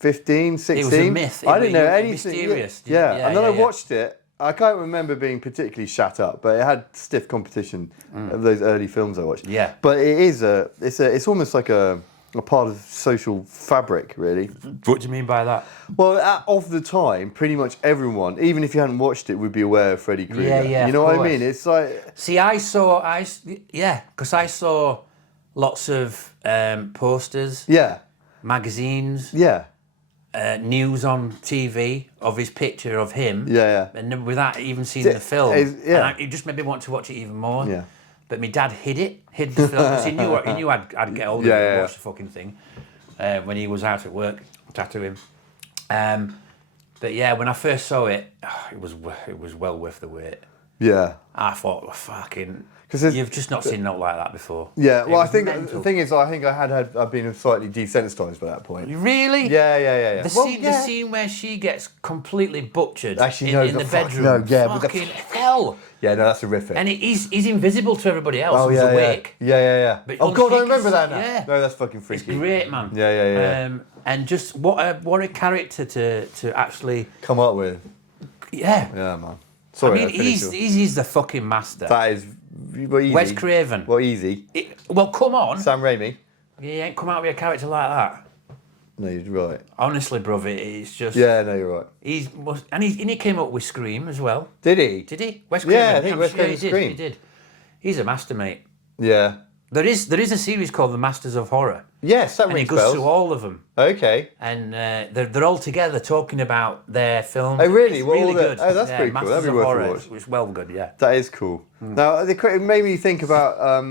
15, 16. It was a myth. I didn't know anything. Mysterious. Yeah. And then I watched it. I can't remember being particularly shut up, but it had stiff competition of those early films I watched. Yeah. But it's almost like a part of social fabric, really. What do you mean by that? Well, of the time, pretty much everyone, even if you hadn't watched it, would be aware of Freddy Krueger. Yeah, you know what I mean? It's like... See, because I saw lots of posters, magazines, news on TV of his picture of him. And without even seeing the film. And it just made me want to watch it even more. Yeah. But my dad hid the film, because he knew I'd get older and watch the fucking thing when he was out at work, tattooing. But yeah, when I first saw it, it was well worth the wait. Yeah. I thought, well, fucking... Because you've just not seen nothing like that before. Yeah, well, I think the thing is, I think I'd been slightly desensitised by that point. Really? Yeah. The scene where she gets completely butchered in the bedroom. Fucking hell. Yeah, no, that's horrific. And he's invisible to everybody else who's awake. Yeah. But oh God, I remember that now. Yeah. No, that's fucking freaky. It's great, man. Yeah. And just what a character to actually come up with. Yeah. Yeah, man. Sorry, I mean, he's the fucking master. That is. Well, easy. Wes Craven. Well, easy. Well, come on. Sam Raimi. He ain't come out with a character like that. No, you're right. Honestly, brother, it's just... Yeah, no, you're right. He came up with Scream as well. Did he? Did he? Wes Craven. Yeah, I think Wes Craven Scream. He did. He's a master, mate. Yeah. There is a series called The Masters of Horror. Yes, that and rings bells. And bells. he goes through all of them. Okay. And they're all together talking about their films. Oh, really? It's really good. Oh, that's pretty cool. That'd be worth a watch. It's well good, yeah. That is cool. Now, it made me think about,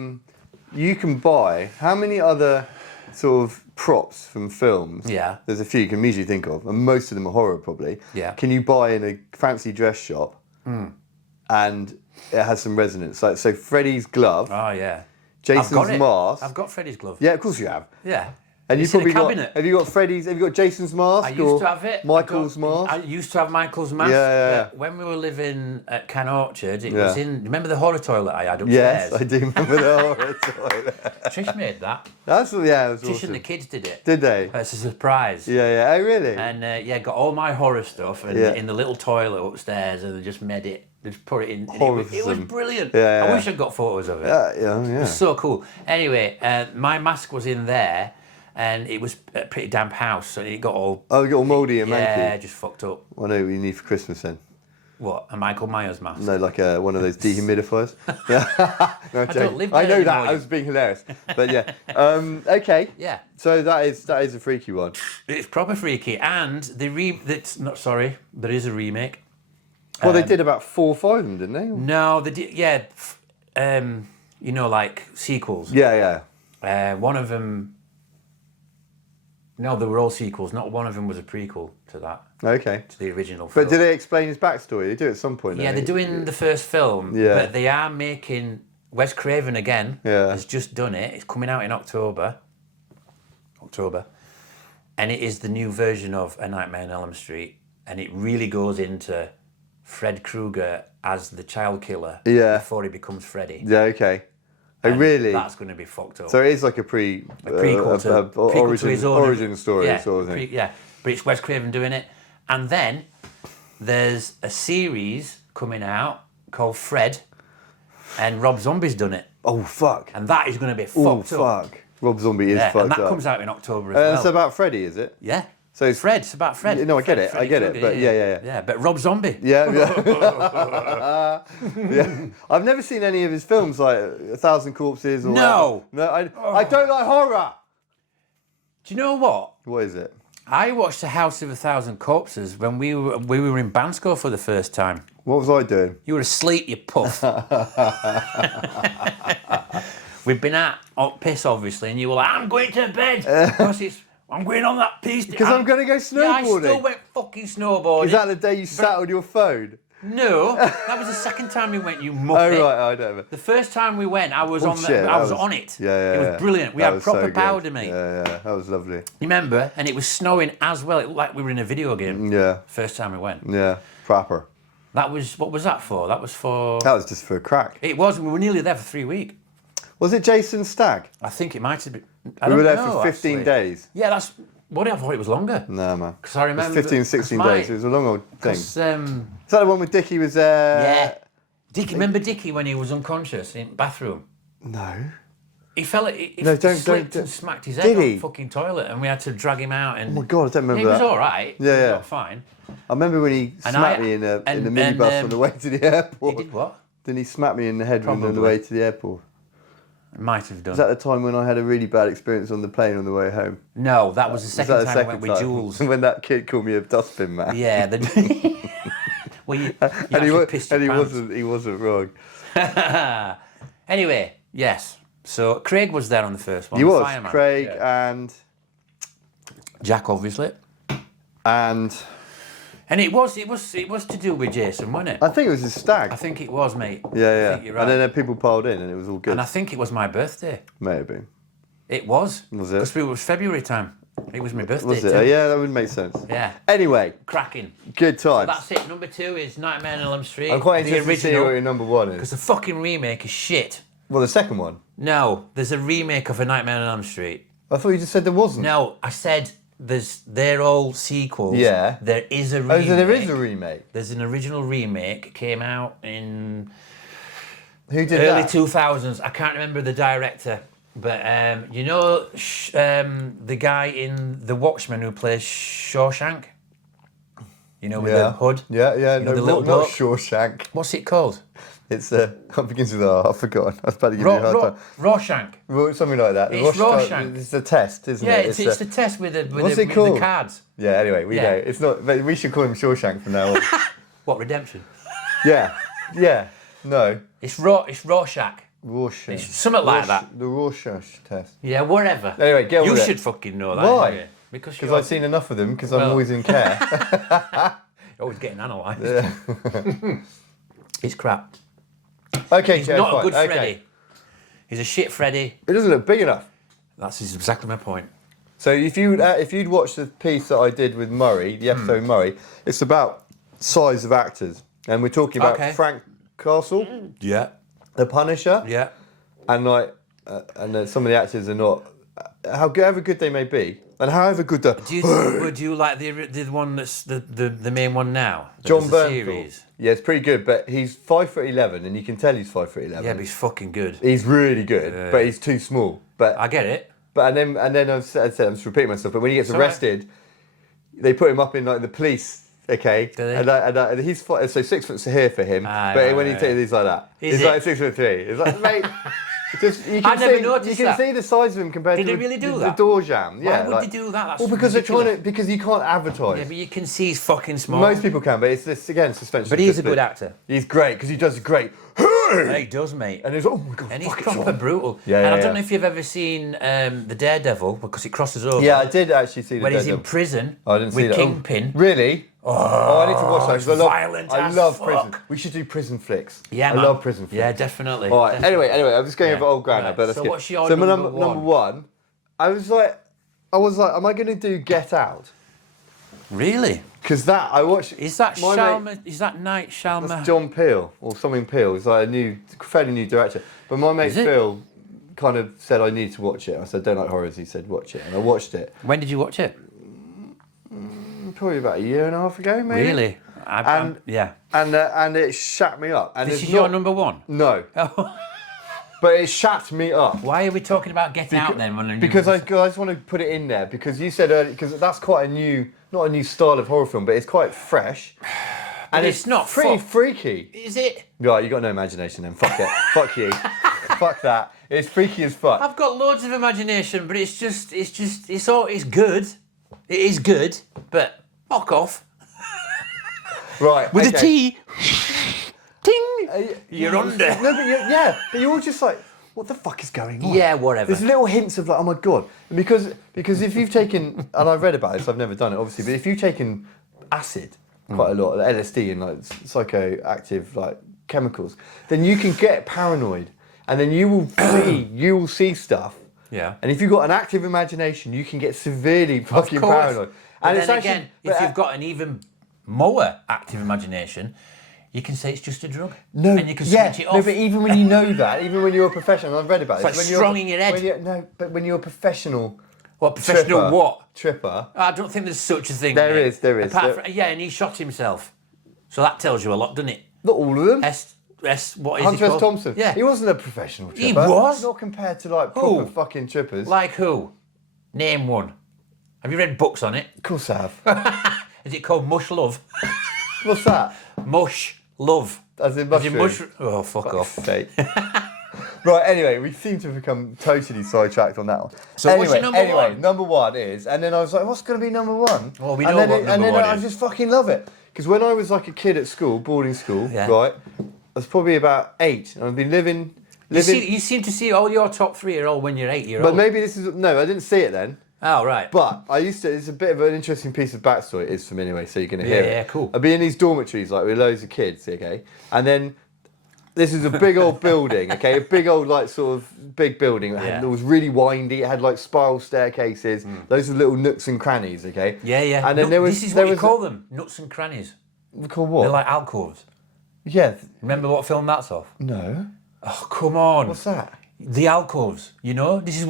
you can buy, how many other sort of props from films? Yeah. There's a few you can immediately think of, and most of them are horror, probably. Yeah. Can you buy in a fancy dress shop, and it has some resonance? So Freddy's glove. Oh, yeah. Jason's mask. I've got Freddy's glove. Yeah, of course you have. Yeah. And it's you've probably in a cabinet. have you got Freddy's? Have you got Jason's mask? I used to have it. Michael's mask. I used to have Michael's mask. Yeah. When we were living at Can Orchard, it was in. Remember the horror toilet I had upstairs? Yes, I do remember the horror toilet. Trish made that. That's Trish awesome. and the kids did it. Did they? It's a surprise. Yeah. Oh, really? And got all my horror stuff in the little toilet upstairs, and they just made it. They just put it in. It was brilliant. Yeah. I wish I'd got photos of it. Yeah. It was so cool. Anyway, my mask was in there, and it was a pretty damp house, so it got all... Oh, it got all mouldy and manky? Yeah, just fucked up. I know what you need for Christmas then. What, a Michael Myers mask? No, like one of those dehumidifiers. No, I don't live there I know anymore. that. I was being hilarious. But yeah. Okay. Yeah. So that is a freaky one. It's proper freaky, and there is a remake. Well, they did about 4 or 5 of them, didn't they? No, they did. Yeah, like sequels. Yeah. One of them. No, they were all sequels. Not one of them was a prequel to that. Okay. To the original film. But did they explain his backstory? They do at some point. Yeah, they're doing the first film. Yeah. But they are making Wes Craven again. Yeah. Has just done it. It's coming out in October. And it is the new version of A Nightmare on Elm Street, and it really goes into Fred Krueger as the child killer before he becomes Freddy. Yeah. Okay. Oh, really? That's going to be fucked up. So it is like a prequel to his own origin story sort of thing. But it's Wes Craven doing it. And then there's a series coming out called Fred, and Rob Zombie's done it. Oh, fuck. And that is going to be fucked up. Oh, fuck. Rob Zombie is fucked up. And that comes out in October as well. It's about Freddy, is it? Yeah. So it's Fred. It's about Fred. No, I get it. But yeah. Yeah, but Rob Zombie. Yeah. Yeah. I've never seen any of his films, like 1,000 Corpses or... No. I don't like horror. Do you know what? What is it? I watched The House of a Thousand Corpses when we were in Bansko for the first time. What was I doing? You were asleep, you puff. We'd been at piss, obviously, and you were like, I'm going to bed. I'm going on that piece. Because I'm going to go snowboarding. Yeah, I still went fucking snowboarding. Is that the day you sat on your phone? No, that was the second time we went, you muppet. Oh, right, I don't know. The first time we went, I was on it. Yeah. It was brilliant. We had proper powder, mate. Yeah, that was lovely. You remember? And it was snowing as well. It looked like we were in a video game. Yeah. First time we went. Yeah, proper. That was, what was that for? That was just for a crack. It was, we were nearly there for 3 weeks. Was it Jason's stag? I think it might have been. We were there for 15 days. Yeah, that's... What, I thought it was longer. No, man. Because I remember... It was 15, 16 days. It was a long old thing. Is that the one with Dickie was there? Yeah. Dickie, remember Dickie when he was unconscious in the bathroom? No. He fell... slipped and smacked his head on the fucking toilet, and we had to drag him out. And oh my God, I don't remember that. He was all right. Yeah. He was fine. I remember when he smacked me in the minibus on the way to the airport. He did what? Didn't he smack me in the head on the way to the airport? Might have done. Was that the time when I had a really bad experience on the plane on the way home? No, that was the second time I went with Jules. When that kid called me a dustbin man. Yeah. Well, you he wasn't wrong. Anyway, yes. So Craig was there on the first one. He was. Fireman. Craig and Jack, obviously. And it was to do with Jason, wasn't it? I think it was his stag. I think it was, mate. Yeah. I think you're right. And then people piled in and it was all good. And I think it was my birthday. May have been. It was. Was it? Because it was February time. It was my birthday. Was it? Too. Yeah, that would make sense. Yeah. Anyway. Cracking. Good times. So that's it. Number 2 is Nightmare on Elm Street. I'm quite interested to see what your number 1 is. Because the fucking remake is shit. Well, the second one? No, there's a remake of A Nightmare on Elm Street. I thought you just said there wasn't. No, I said they're all sequels. Yeah. There is a remake. Oh, so there is a remake? There's an original remake. It came out in... Who did early that? 2000s. I can't remember the director. But, you know the guy in The Watchmen who plays Shawshank? You know, with the hood? Yeah. You know, No, not Shawshank. What's it called? It's it begins with R. I've forgotten. I was about to give you a hard time. Rorschach. Something like that. It's Rorschach. It's a test, isn't it? Yeah, it's the test with what's it with called? the cards. Yeah. Anyway, we know it's not. But we should call him Shawshank from now on. What, Redemption? Yeah. No. It's Rorschach. Rorschach. It's something like that. The Rorschach test. Yeah, whatever. Anyway, get on You with should it. fucking know that. Why? Because I've seen enough of them. Because I'm always in care. You're always getting analysed. Yeah. It's crap. Okay, He's not a good okay. Freddy. He's a shit Freddy. It doesn't look big enough. That's exactly my point. So if you'd watched the piece that I did with Murray, the episode Murray, it's about size of actors, and we're talking about Frank Castle, The Punisher, and some of the actors are not, however good they may be, and however good the. Would you like the one that's the main one now? John Bernthal. Yeah, it's pretty good, but he's 5'11", and you can tell he's 5'11". Yeah, but he's fucking good. He's really good, but he's too small. But I get it. But and then I'm just repeating myself. But when he gets arrested, they put him up in like the police. Okay, do they? And he's so 6 foot here for him. But when he takes he's like that. He's like 6'3". It's like mate. I never noticed you can see the size of him compared to they really do the that? door jam. Yeah, Why would they do that? That's because ridiculous. they're trying to because you can't advertise. Yeah, but you can see he's fucking small. Most people can, but it's this again suspension. But he's a good actor. He's great because he does great. Yeah, he does, mate. And he's oh my god, and he's proper brutal. Yeah, and I don't know if you've ever seen the Daredevil because it crosses over. Yeah, I did actually see the when Daredevil. He's in prison. I didn't see with that. Kingpin. Really? Oh, I need to watch that. It's violent I as love fuck. prison. We should do prison flicks. Yeah, I man. love prison flicks. Yeah, definitely. All right. Definitely. Anyway, I'm just going over old ground now, but that's so good. what's your my number one? I was like, am I going to do Get Out? Really? Because I watched. Is that Is that Night Shyamalan? That's John Peel or something Peel. He's like a fairly new director. But my mate Phil kind of said I need to watch it. I said I don't like horrors. He said watch it, and I watched it. When did you watch it? Probably about a year and a half ago, maybe. Really? Yeah. And it shat me up. And this is your number one? No. But it shat me up. Why are we talking about Get Out then? Because I just want to put it in there because you said earlier because that's quite not a new style of horror film, but it's quite fresh. And it's not pretty freaky. Is it? Right, you got no imagination then. Fuck it. Fuck you. Fuck that. It's freaky as fuck. I've got loads of imagination, but it's good. It is good, but fuck off. Right. With a T. Ting! You're under. No, but you're all just like, what the fuck is going on? Yeah, whatever. There's little hints of like, oh my God. Because if you've taken, and I've read about this, I've never done it obviously, but if you've taken acid quite a lot, like LSD and like psychoactive like chemicals, then you can get paranoid. And then you will see stuff. Yeah. And if you've got an active imagination, you can get severely fucking paranoid. And then again, if you've got an even more active imagination, you can say it's just a drug. No, and you can switch it off. No, but even when you know that, even when you're a professional, I've read about it. It's like strong in your head. When you're a professional. What, professional what? Tripper. I don't think there's such a thing. There is. And he shot himself. So that tells you a lot, doesn't it? Not all of them. What is Hunter he called? S. Thompson. Yeah. He wasn't a professional tripper. He was? Not compared to like proper fucking trippers. Like who? Name one. Have you read books on it? Of course I have. Is it called Mush Love? What's that? Mush Love. As in mushroom? Oh, fuck off. Sake. Right, anyway, we seem to have become totally sidetracked on that one. So anyway, what's your number one? Number one is, and then I was like, what's going to be number one? Well, we know what number and then one I is. just fucking love it. Because when I was like a kid at school, boarding school, right, I was probably about 8, and I've been living. You seem to see all your top 3 are all when you're 8-year-old. But maybe this is, no, I didn't see it then. Oh, right. But I used to, it's a bit of an interesting piece of backstory, it is for me anyway, so you're going to hear it. Yeah, cool. I'd be in these dormitories, like, with loads of kids, okay? And then, this is a big old building, okay? A big old, like, sort of, big building. It was really windy, it had, like, spiral staircases. Those are little nooks and crannies, okay? Yeah. And then this is what you call them, nooks and crannies. We call what? They're like alcoves. Yeah. Remember what film that's off? No. Oh, come on. What's that? The alcoves, you know? This is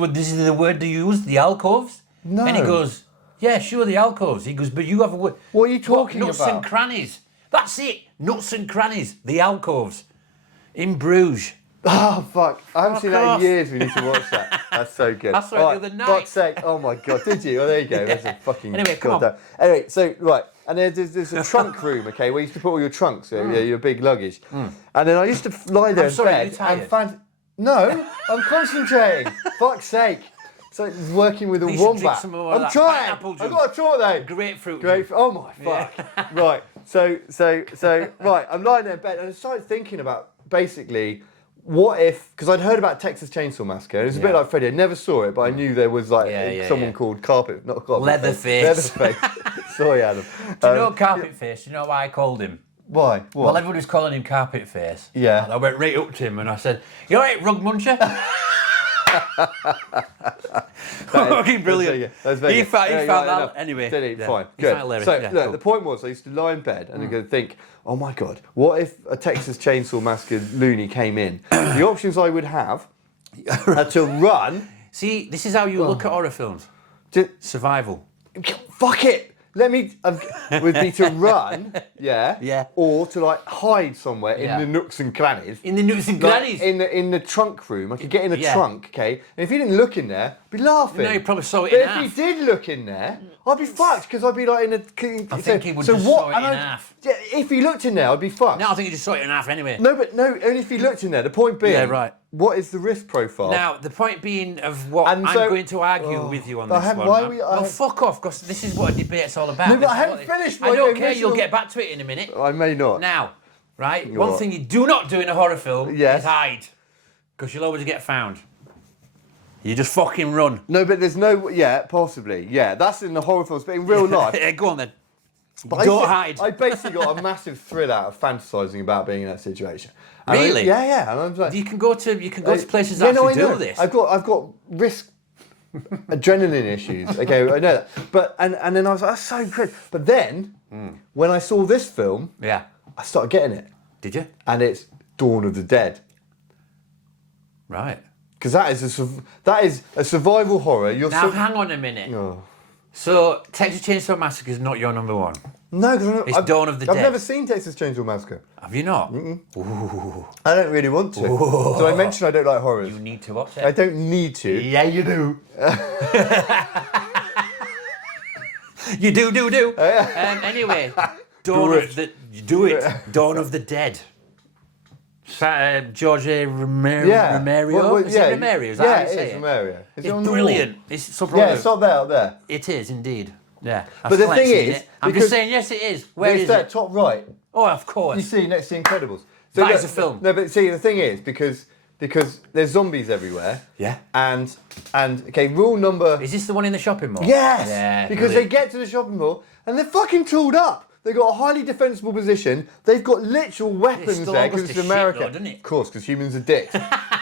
the word they use, the alcoves. No. And he goes, yeah, sure, the alcoves. He goes, but you have a word. What are you talking Nuts about? and crannies. That's it. Nuts and crannies. The alcoves. In Bruges. Oh, fuck. I haven't seen that in years. We need to watch that. That's so good. I saw it the other night. Fuck's sake. Oh, my God. Did you? Oh, there you go. There's a fucking... Anyway, come on. Anyway, so, right. And there's a trunk room, okay, where you used to put all your trunks, your big luggage. And then I used to lie there in bed and find... No, I'm concentrating. Fuck's sake. So it's working with a wombat. I'm trying. I've got a try though. Grapefruit. Oh my fuck. Yeah. Right. So right. I'm lying there in bed and I started thinking about basically what if, because I'd heard about Texas Chainsaw Massacre. It was a bit like Freddy. I never saw it, but I knew there was like someone called Leatherface. Sorry, Adam. Do you know Carpet Face? Do you know why I called him? Why? What? Well, everybody was calling him Carpet Face. Yeah. And I went right up to him and I said, "You all right, rug muncher?" Fucking brilliant. He found that anyway. Fine. Good. So look, the point was I used to lie in bed and I'd go think, oh my God, what if a Texas Chainsaw Massacre loony came in? The options I would have are to run. See, this is how you look at horror films. Survival. Fuck it. Would be to run, or to like hide somewhere in the nooks and crannies. In the nooks and crannies. In the trunk room, I could get in the trunk, okay. And if you didn't look in there, I'd be laughing. No, you probably saw it in half. But if you did look in there, I'd be fucked because I'd be like in a. I think he would just saw it in half. Yeah, if he looked in there, I'd be fucked. No, I think he just saw it in half anyway. No, only if he looked in there. The point being, what is the risk profile? Now, the point being of what I'm going to argue with you on this one. Well, fuck off, because this is what a debate's all about. No, but I haven't finished my I don't care, you'll get back to it in a minute. I may not. Now, right, one thing you do not do in a horror film is hide. Because you'll always get found. You just fucking run. No, but there's no... Yeah, possibly. Yeah, that's in the horror films, but in real life... Yeah, go on then. But don't hide. I basically got a massive thrill out of fantasising about being in that situation. And really? Yeah. And I'm like, you can go to places that actually do this. I've got risk adrenaline issues. Okay, I know that. But and then I was like, that's so good. But then when I saw this film, I started getting it. Did you? And it's Dawn of the Dead. Right. Because that is a survival horror. Now hang on a minute. Oh. So Texas Chainsaw Massacre is not your number one. No, because it's Dawn of the Dead. I've never seen Texas Chainsaw Massacre. Have you not? Ooh. I don't really want to. Ooh. So I mentioned I don't like horrors. You need to watch it. I don't need to. Yeah, you do. You do. Anyway, Dawn of the Dead. George Romero. Is it Romero? Is that how you say it is Romero. It's brilliant. It's up there. It is indeed. Yeah. But the thing is, I'm just saying, yes, it is. Where is that it? top right. Oh, of course. You see next to The Incredibles. So That is a film. No, but see, the thing is, because there's zombies everywhere. Yeah. And okay, rule number. Is this the one in the shopping mall? Yes. Yeah. Because they get to the shopping mall and they're fucking tooled up. They've got a highly defensible position. They've got literal weapons there because it's America. Shit, though, doesn't it? Of course, because humans are dicks.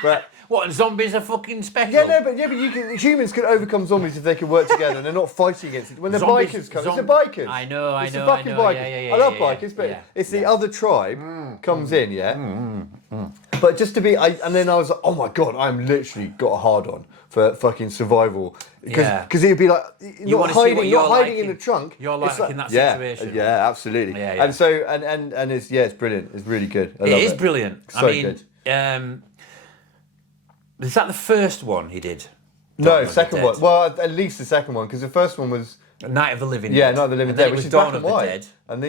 But what? And zombies are fucking special. yeah, but humans can overcome zombies if they can work together and they're not fighting against it. When the bikers come, it's the bikers. I know. It's the fucking bikers. Yeah, I love bikers, but it's the other tribe comes in, yeah. But just to be, and then I was like, oh my god, I'm literally got a hard on for fucking survival because it'd be like not hiding in the trunk. You're like in that situation. Yeah, absolutely. Yeah. And so and it's brilliant. It's really good. I love it is brilliant. So I mean, good. Is that the first one he did? No, second one. Well, at least the second one, because the first one was Night of the Living Dead. Dead. Night of the Living Dead, which is Dawn black of and the white. Dead. And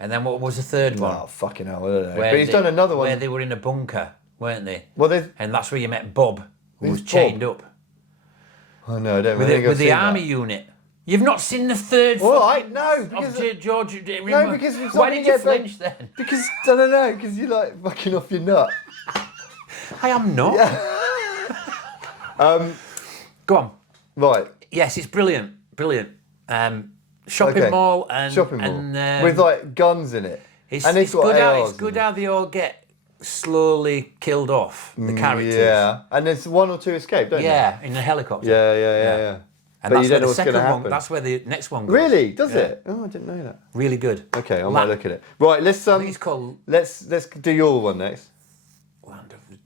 And then what was the third one? Oh, fucking hell, I don't know. But he's done another one. Where they were in a bunker, weren't they? Well, and that's where you met Bob, who was Bob? chained up. Oh, no, I don't With the army unit. You've not seen the third film? No, because... George... No, because... Why did you flinch then? Because, I don't know, because you're like fucking off your nut. I am not. Yeah. Go on. Right. Yes, it's brilliant. Brilliant. Shopping mall and... Shopping mall. With like guns in it. It's good how they all get slowly killed off, the characters. Yeah. And there's one or two escape, don't they? Yeah, in a helicopter. Yeah. And but you don't know what's going to happen. That's where the next one goes. Really? Does it? Oh, I didn't know that. Really good. Okay, I might look at it. Right, let's I think it's called... Let's do your one next.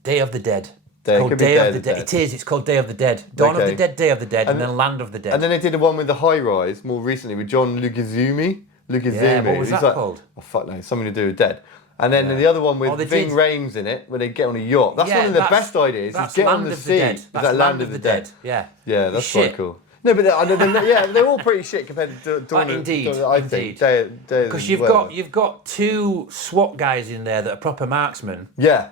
Day of the Dead. Day of the Dead. It is. It's called Day of the Dead. Dawn of the Dead, Day of the Dead, and then Land of the Dead. And then they did the one with the high rise more recently with John Lugizumi. Yeah, what was that called? Oh fuck no, something to do with dead. And then the other one with Ving Rhames in it, where they get on a yacht. That's one of the best ideas. Is get on the sea. Is that Land of the Dead? Yeah. Yeah, that's quite cool. No, but they're all pretty shit compared to Dawn. Indeed. I think. Because you've got two SWAT guys in there that are proper marksmen. Yeah.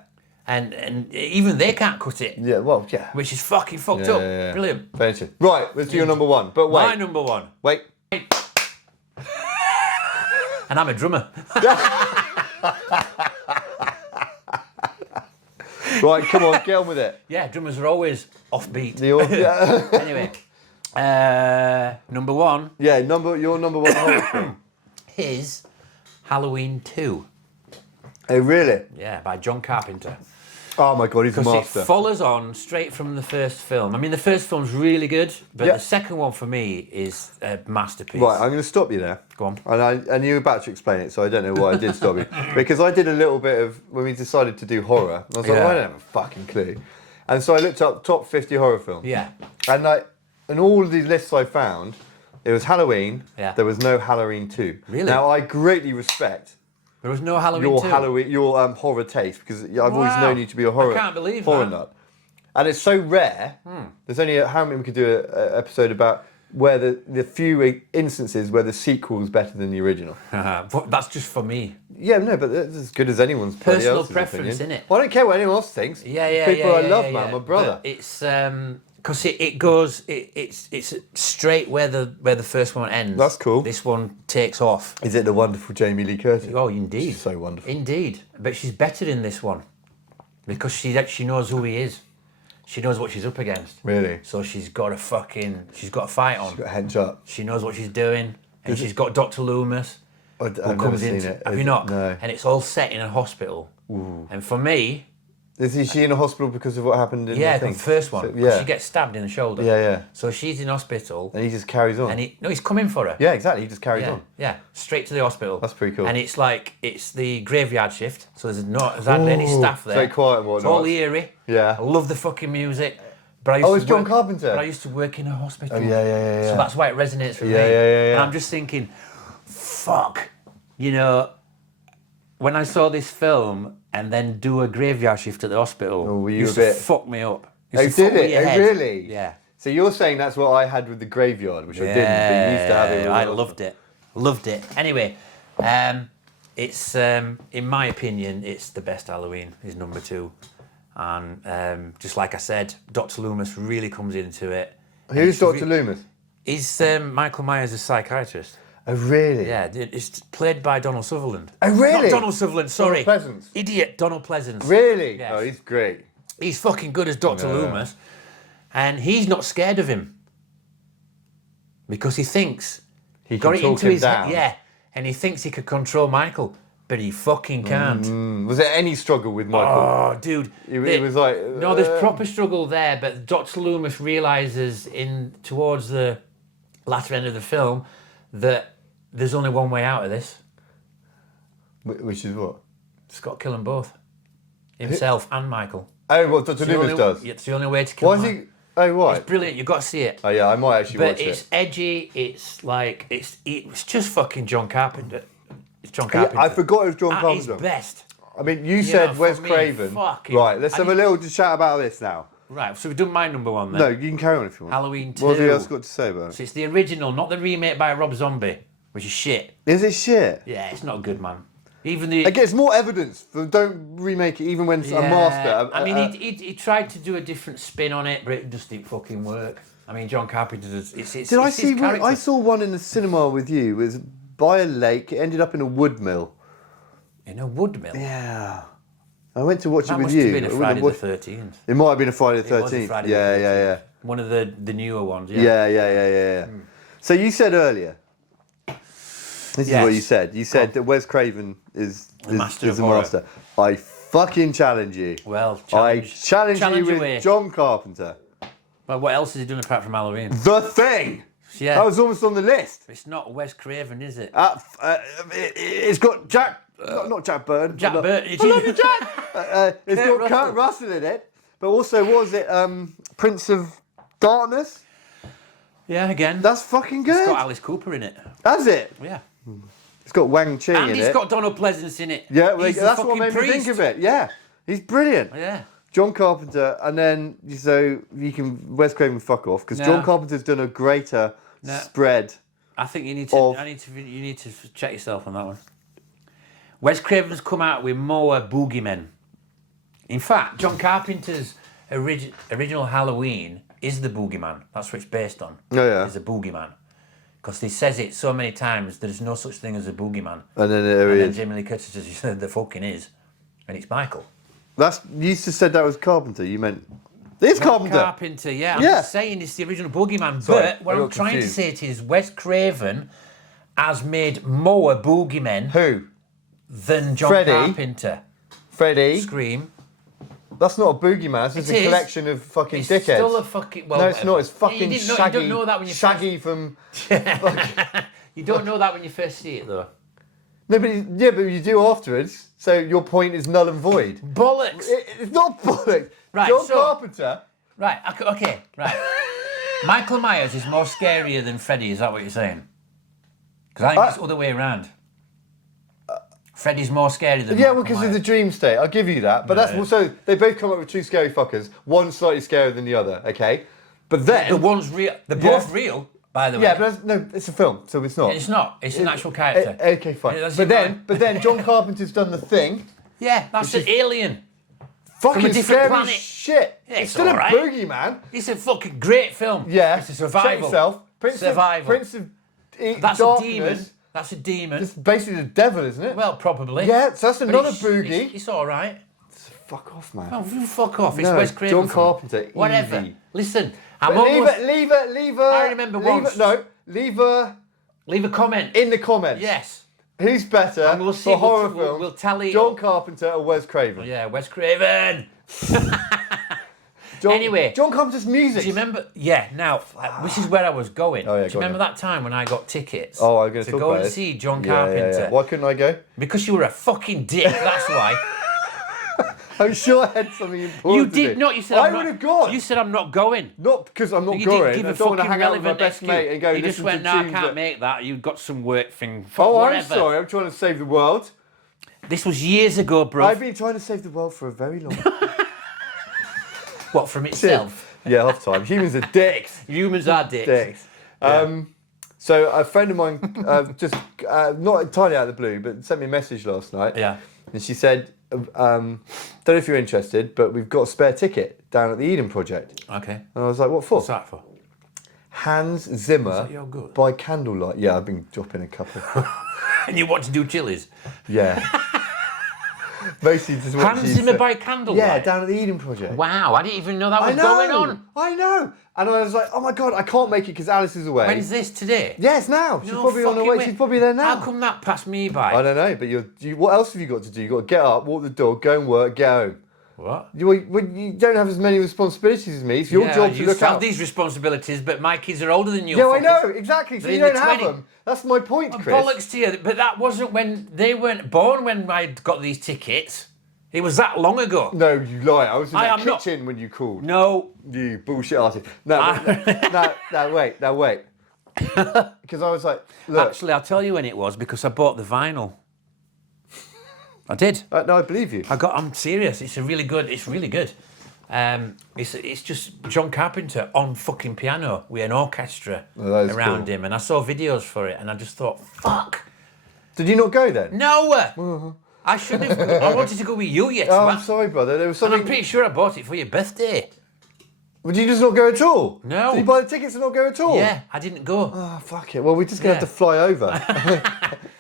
And even they can't cut it. Yeah, well, yeah. Which is fucking fucked up. Yeah. Brilliant. Fancy. Right, let's do your number one. But wait. My number one. Wait. And I'm a drummer. Right, come on, get on with it. Yeah, drummers are always offbeat. Anyway. Number one. Yeah, your number one horror film. Is Halloween 2. Oh, really? Yeah, by John Carpenter. Oh my God, he's a master. Because it follows on straight from the first film. I mean, the first film's really good, but the second one for me is a masterpiece. Right, I'm going to stop you there. Go on. And you were about to explain it, so I don't know why I did stop you. Because I did a little bit of, when we decided to do horror, I was like, I don't have a fucking clue. And so I looked up top 50 horror films. Yeah. And all of these lists I found, it was Halloween, there was no Halloween 2. Really? Now, I greatly respect... There was no Halloween 2? Your horror taste, because I've always known you to be a horror nut. And it's so rare. There's only how many we could do an episode about where the few instances where the sequel is better than the original. That's just for me. Yeah, no, but that's as good as anyone's personal preference, isn't it? Well, I don't care what anyone else thinks. People I love, man, my brother. But it's because it goes, it's straight where the first one ends. That's cool. This one takes off. Is it the wonderful Jamie Lee Curtis? Oh, indeed. She's so wonderful. Indeed, but she's better in this one because she knows who he is. She knows what she's up against. Really? So she's got a fight on. She's got a hench up. She knows what she's doing, and she's got Dr. Loomis. I've never seen it. Have you not? No. And it's all set in a hospital. Ooh. And for me... Is she in a hospital because of what happened in the first one. So, she gets stabbed in the shoulder. Yeah. So she's in hospital. And he just carries on. And he's coming for her. Yeah, exactly. He just carries on. Yeah, straight to the hospital. That's pretty cool. And it's the graveyard shift, so there's hardly any staff there. Very quiet and whatnot. It's all eerie. Yeah. I love the fucking music. It's John Carpenter. But I used to work in a hospital. Oh, yeah. So that's why it resonates with me. Yeah. And I'm just thinking, fuck, when I saw this film and then do a graveyard shift at the hospital, it used to fuck me up. Did it? Oh, really? Yeah. So you're saying that's what I had with the graveyard, which I didn't, but you used to have it. I loved it. Anyway, it's in my opinion, it's the best Halloween, is number 2. And just like I said, Dr. Loomis really comes into it. Who's Dr. Loomis? Is Michael Myers a psychiatrist? Oh, really? Yeah, it's played by Donald Sutherland. Oh, really? Not Donald Sutherland, sorry. Donald Pleasance. Idiot, Donald Pleasance. Really? Yes. Oh, he's great. He's fucking good as Dr. Loomis. And he's not scared of him. Because he thinks... He got can it talk into him his down. head. Yeah. And he thinks he could control Michael. But he fucking can't. Was there any struggle with Michael? Oh, dude. It was like... No, there's proper struggle there, but Dr. Loomis realises towards the latter end of the film that there's only one way out of this. Which is what? It's got to kill them both. Himself and Michael. Oh, what Dr. Loomis does? It's the only way to kill Why is he... Oh, why? It's brilliant, you've got to see it. Oh, yeah, I might actually watch it. But it's edgy, it's like... It's just fucking John Carpenter. It's John Carpenter. Yeah, I forgot it was John At Carpenter. his best. I mean, you said for Wes me, Craven. fucking- Right, let's have a little chat about this now. Right, so we've done my number one then. No, you can carry on if you want. Halloween 2. What have you else got to say about So it? it's the original, not the remake by Rob Zombie, which is shit. Is it shit? Yeah, it's not good, man. Even the... It gets more evidence. Don't remake it even when it's a master. I mean, he tried to do a different spin on it, but it just didn't fucking work. I mean, John Carpenter does... Did I see one? I saw one in the cinema with you. It was by a lake. It ended up in a wood mill. In a wood mill? Yeah. I went to watch it with must you. have been a Friday the 13th. It might have been a Friday the It was a 13th. Friday Yeah, the 13th. yeah, yeah. One of the newer ones, yeah. Yeah. So you said earlier, this is what you said. You said that Wes Craven is The master the of horror. master. I fucking challenge you. Well, I challenge you away. with John Carpenter. Well, what else is he doing apart from Halloween? The Thing. Yeah. That was almost on the list. It's not Wes Craven, is it? It's got Jack, not Jack Byrne. Jack I Byrne. love you, Jack. It's got Kurt Russell in it, but also what was it? Prince of Darkness. Yeah, again. That's fucking good. It's got Alice Cooper in it. Has it? Yeah. It's got Wang Chi And in it. it's got Donald Pleasance in it. Yeah, well, He's the that's what fucking made me think priest. of it. Yeah, he's brilliant. Yeah. John Carpenter, and then so you can Wes Craven fuck off because No. John Carpenter's done a greater spread. I think you need to. You need to check yourself on that one. Wes Craven's come out with more boogeymen. In fact, John Carpenter's original Halloween is the boogeyman. That's what it's based on. Oh yeah, is a boogeyman. Because he says it so many times, there's no such thing as a boogeyman. And then there he then is. Jamie Lee Curtis says, "You said there fucking is," and it's Michael. You just said that was Carpenter. You meant it's Carpenter. Carpenter, yeah. I'm just saying it's the original boogeyman. Sorry, but what I got I'm trying confused. to say to you is Wes Craven has made more boogeymen Who? than John Freddy? Carpenter. Freddy. Scream. That's not a boogeyman. It's just It a is. collection of fucking It's dickheads. still a fucking... Well, No, it's not. It's fucking you Shaggy. don't know that when you Shaggy from. You don't know that when you first see it, though. No, but you do afterwards. So your point is null and void. Bollocks! It's not bollocks. Right, John so- Carpenter. Right, okay, right. Michael Myers is more scarier than Freddy, is that what you're saying? Because I think it's the other way around. Freddy's more scary than Yeah, Michael well, because of Myers. the dream state. I'll give you that. But that's also they both come up with two scary fuckers. One slightly scarier than the other. Okay, but then The one's real. They're both real, by the way. Yeah, but it's a film, so it's not. It's not. It's an actual character. Okay, fine. Yeah, that's but it, then John Carpenter's done The Thing. Yeah, that's an alien. Fucking a different scary planet. shit. Yeah, it's it's still all a right. boogeyman. It's a fucking great film. Yeah. It's a survival. Check yourself. Survival. Prince of That's Darkness. a demon. That's a demon. It's basically the devil, isn't it? Well, probably. Yeah, so that's But another it's- boogie. It's all right. Fuck off, man. Oh, you fuck off. It's No, Wes Craven. John Carpenter, Whatever. easy. Listen, But I'm almost... leave her. I remember once. Leave her Leave a comment. in the comments. Yes. Who's better And we'll see, for horror we'll films? we'll tally John up. Carpenter or Wes Craven? Yeah, Wes Craven. John, Anyway. John Carpenter's music. Do you remember? Yeah, now, this is where I was going. Oh, yeah, Do you go on remember that time when I got tickets Oh, I'm going to talk go about and this. see John Yeah, Carpenter? yeah. Why couldn't I go? Because you were a fucking dick, that's why. I'm sure I had something important. You to did do. not. You said I I'm would not, have gone. You said I'm not going. Not because I'm not You going. didn't give I a don't want to fucking hang out with my relevant best excuse. mate and go You listen just went, to no, I tunes can't that- make that. You've got some work thing. Oh, whatever. I'm sorry. I'm trying to save the world. This was years ago, bro. I've been trying to save the world for a very long time. What, from itself? Yeah, half time. Humans are dicks. Humans are dicks. Dicks. So a friend of mine, just not entirely out of the blue, but sent me a message last night. Yeah. And she said, don't know if you're interested, but we've got a spare ticket down at the Eden Project. Okay. And I was like, what for? What's that for? Hans Zimmer your good? by Candlelight. Yeah, I've been dropping a couple. And you want to do chilies? Yeah. Mostly just Hans Zimmer by Candlelight? Yeah, down at the Eden Project. Wow, I didn't even know that was going on. I know. And I was like, oh my God, I can't make it because Alice is away. When's this, today? Yes, now. She's probably on her way. She's probably there now. How come that passed me by? I don't know, but what else have you got to do? You've got to get up, walk the dog, go and work, get home. What? You don't have as many responsibilities as me. It's your job to look have out. these responsibilities, but my kids are older than you. Yeah, I know, exactly. So you don't have them. That's my point, Chris. Bollocks to you. But that wasn't when they weren't born when I got these tickets. It was that long ago. No, you lie. I was in the kitchen when you called. No. You bullshit artist. No, wait. Because I was like, look. Actually, I'll tell you when it was because I bought the vinyl. I did. No, I believe you. I'm serious. It's really good. It's just John Carpenter on fucking piano with an orchestra around him, and I saw videos for it, and I just thought, fuck. Did you not go then? No. I should have. I wanted to go with you yet. Oh, I'm sorry, brother. There was something. And I'm pretty sure I bought it for your birthday. Would you just not go at all? No. Did you buy the tickets and not go at all? Yeah, I didn't go. Oh, fuck it. Well, we're just going to have to fly over.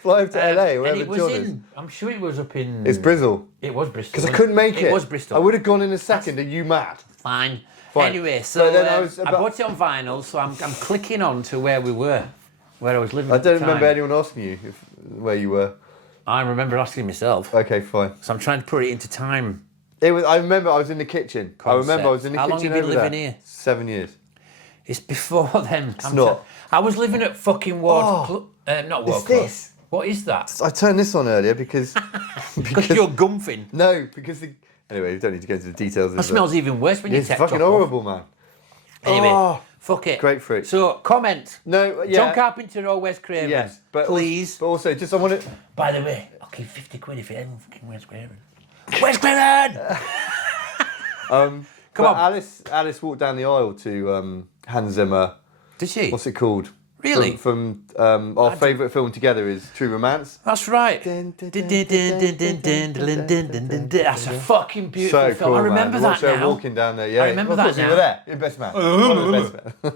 Fly over to LA, wherever John is. I'm sure it was up in... It's Bristol. It was Bristol. Because I couldn't make it. It was Bristol. I would have gone in a second. Are you mad? Fine. Anyway, so then I bought it on vinyl, so I'm clicking on to where we were, where I was living at the time. I don't remember anyone asking you where you were. I remember asking myself. Okay, fine. So I'm trying to put it into time. I remember I was in the kitchen. Concept. I remember I was in the kitchen. How long have you been living here? 7 years. It's before then. It's not. I was living at fucking Ward... not Ward It's this. What is that? I turned this on earlier because... because you're gumfing. No, because Anyway, we don't need to go into the details. That smells even worse when you take it off. It's fucking horrible, man. Anyway, fuck it. Grapefruit. So, comment. No, yeah. John Carpenter or Wes Craven? Yes, but please. But also, just I want to... By the way, I'll give 50 quid if it ain't fucking Wes Craven. Wes Craven! Come on. Alice walked down the aisle to Hans Zimmer. Did she? What's it called? Really? From our favourite film together is True Romance. That's right. That's a fucking beautiful so film. Cool, I remember man. that now. Walking down there, yeah. I remember that now. You were there. You're best man. One of the best men.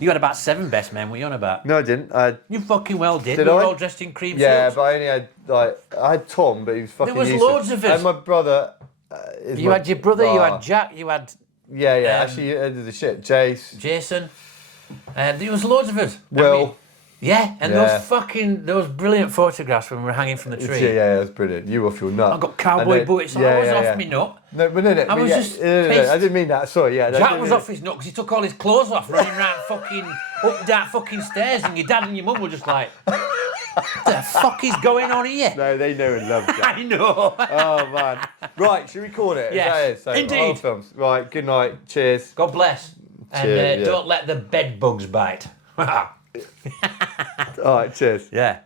You had about 7 best men. What are you on about? No, I didn't. You fucking well did. Did we I? were all dressed in cream Yeah, suits. but I only had I had Tom, but he was fucking There was useless. loads of us. And my brother. You had your brother. You had Jack. You had. Yeah. Actually, you did the shit. Jason. There was loads of us. Well. Those brilliant photographs when we were hanging from the tree. Yeah, that was brilliant. You off your nut. I got cowboy boots. I was off me nut. No, but no. I was just pissed. I didn't mean that. Sorry, yeah. Jack was off his nut because he took all his clothes off, running around up that fucking stairs, and your dad and your mum were just like, "What the fuck is going on here?" No, they know and love Jack. I know. Oh man. Right, should we call it? Yes, indeed. Films. Right. Good night. Cheers. God bless. And don't let the bed bugs bite. All right. Cheers. Yeah.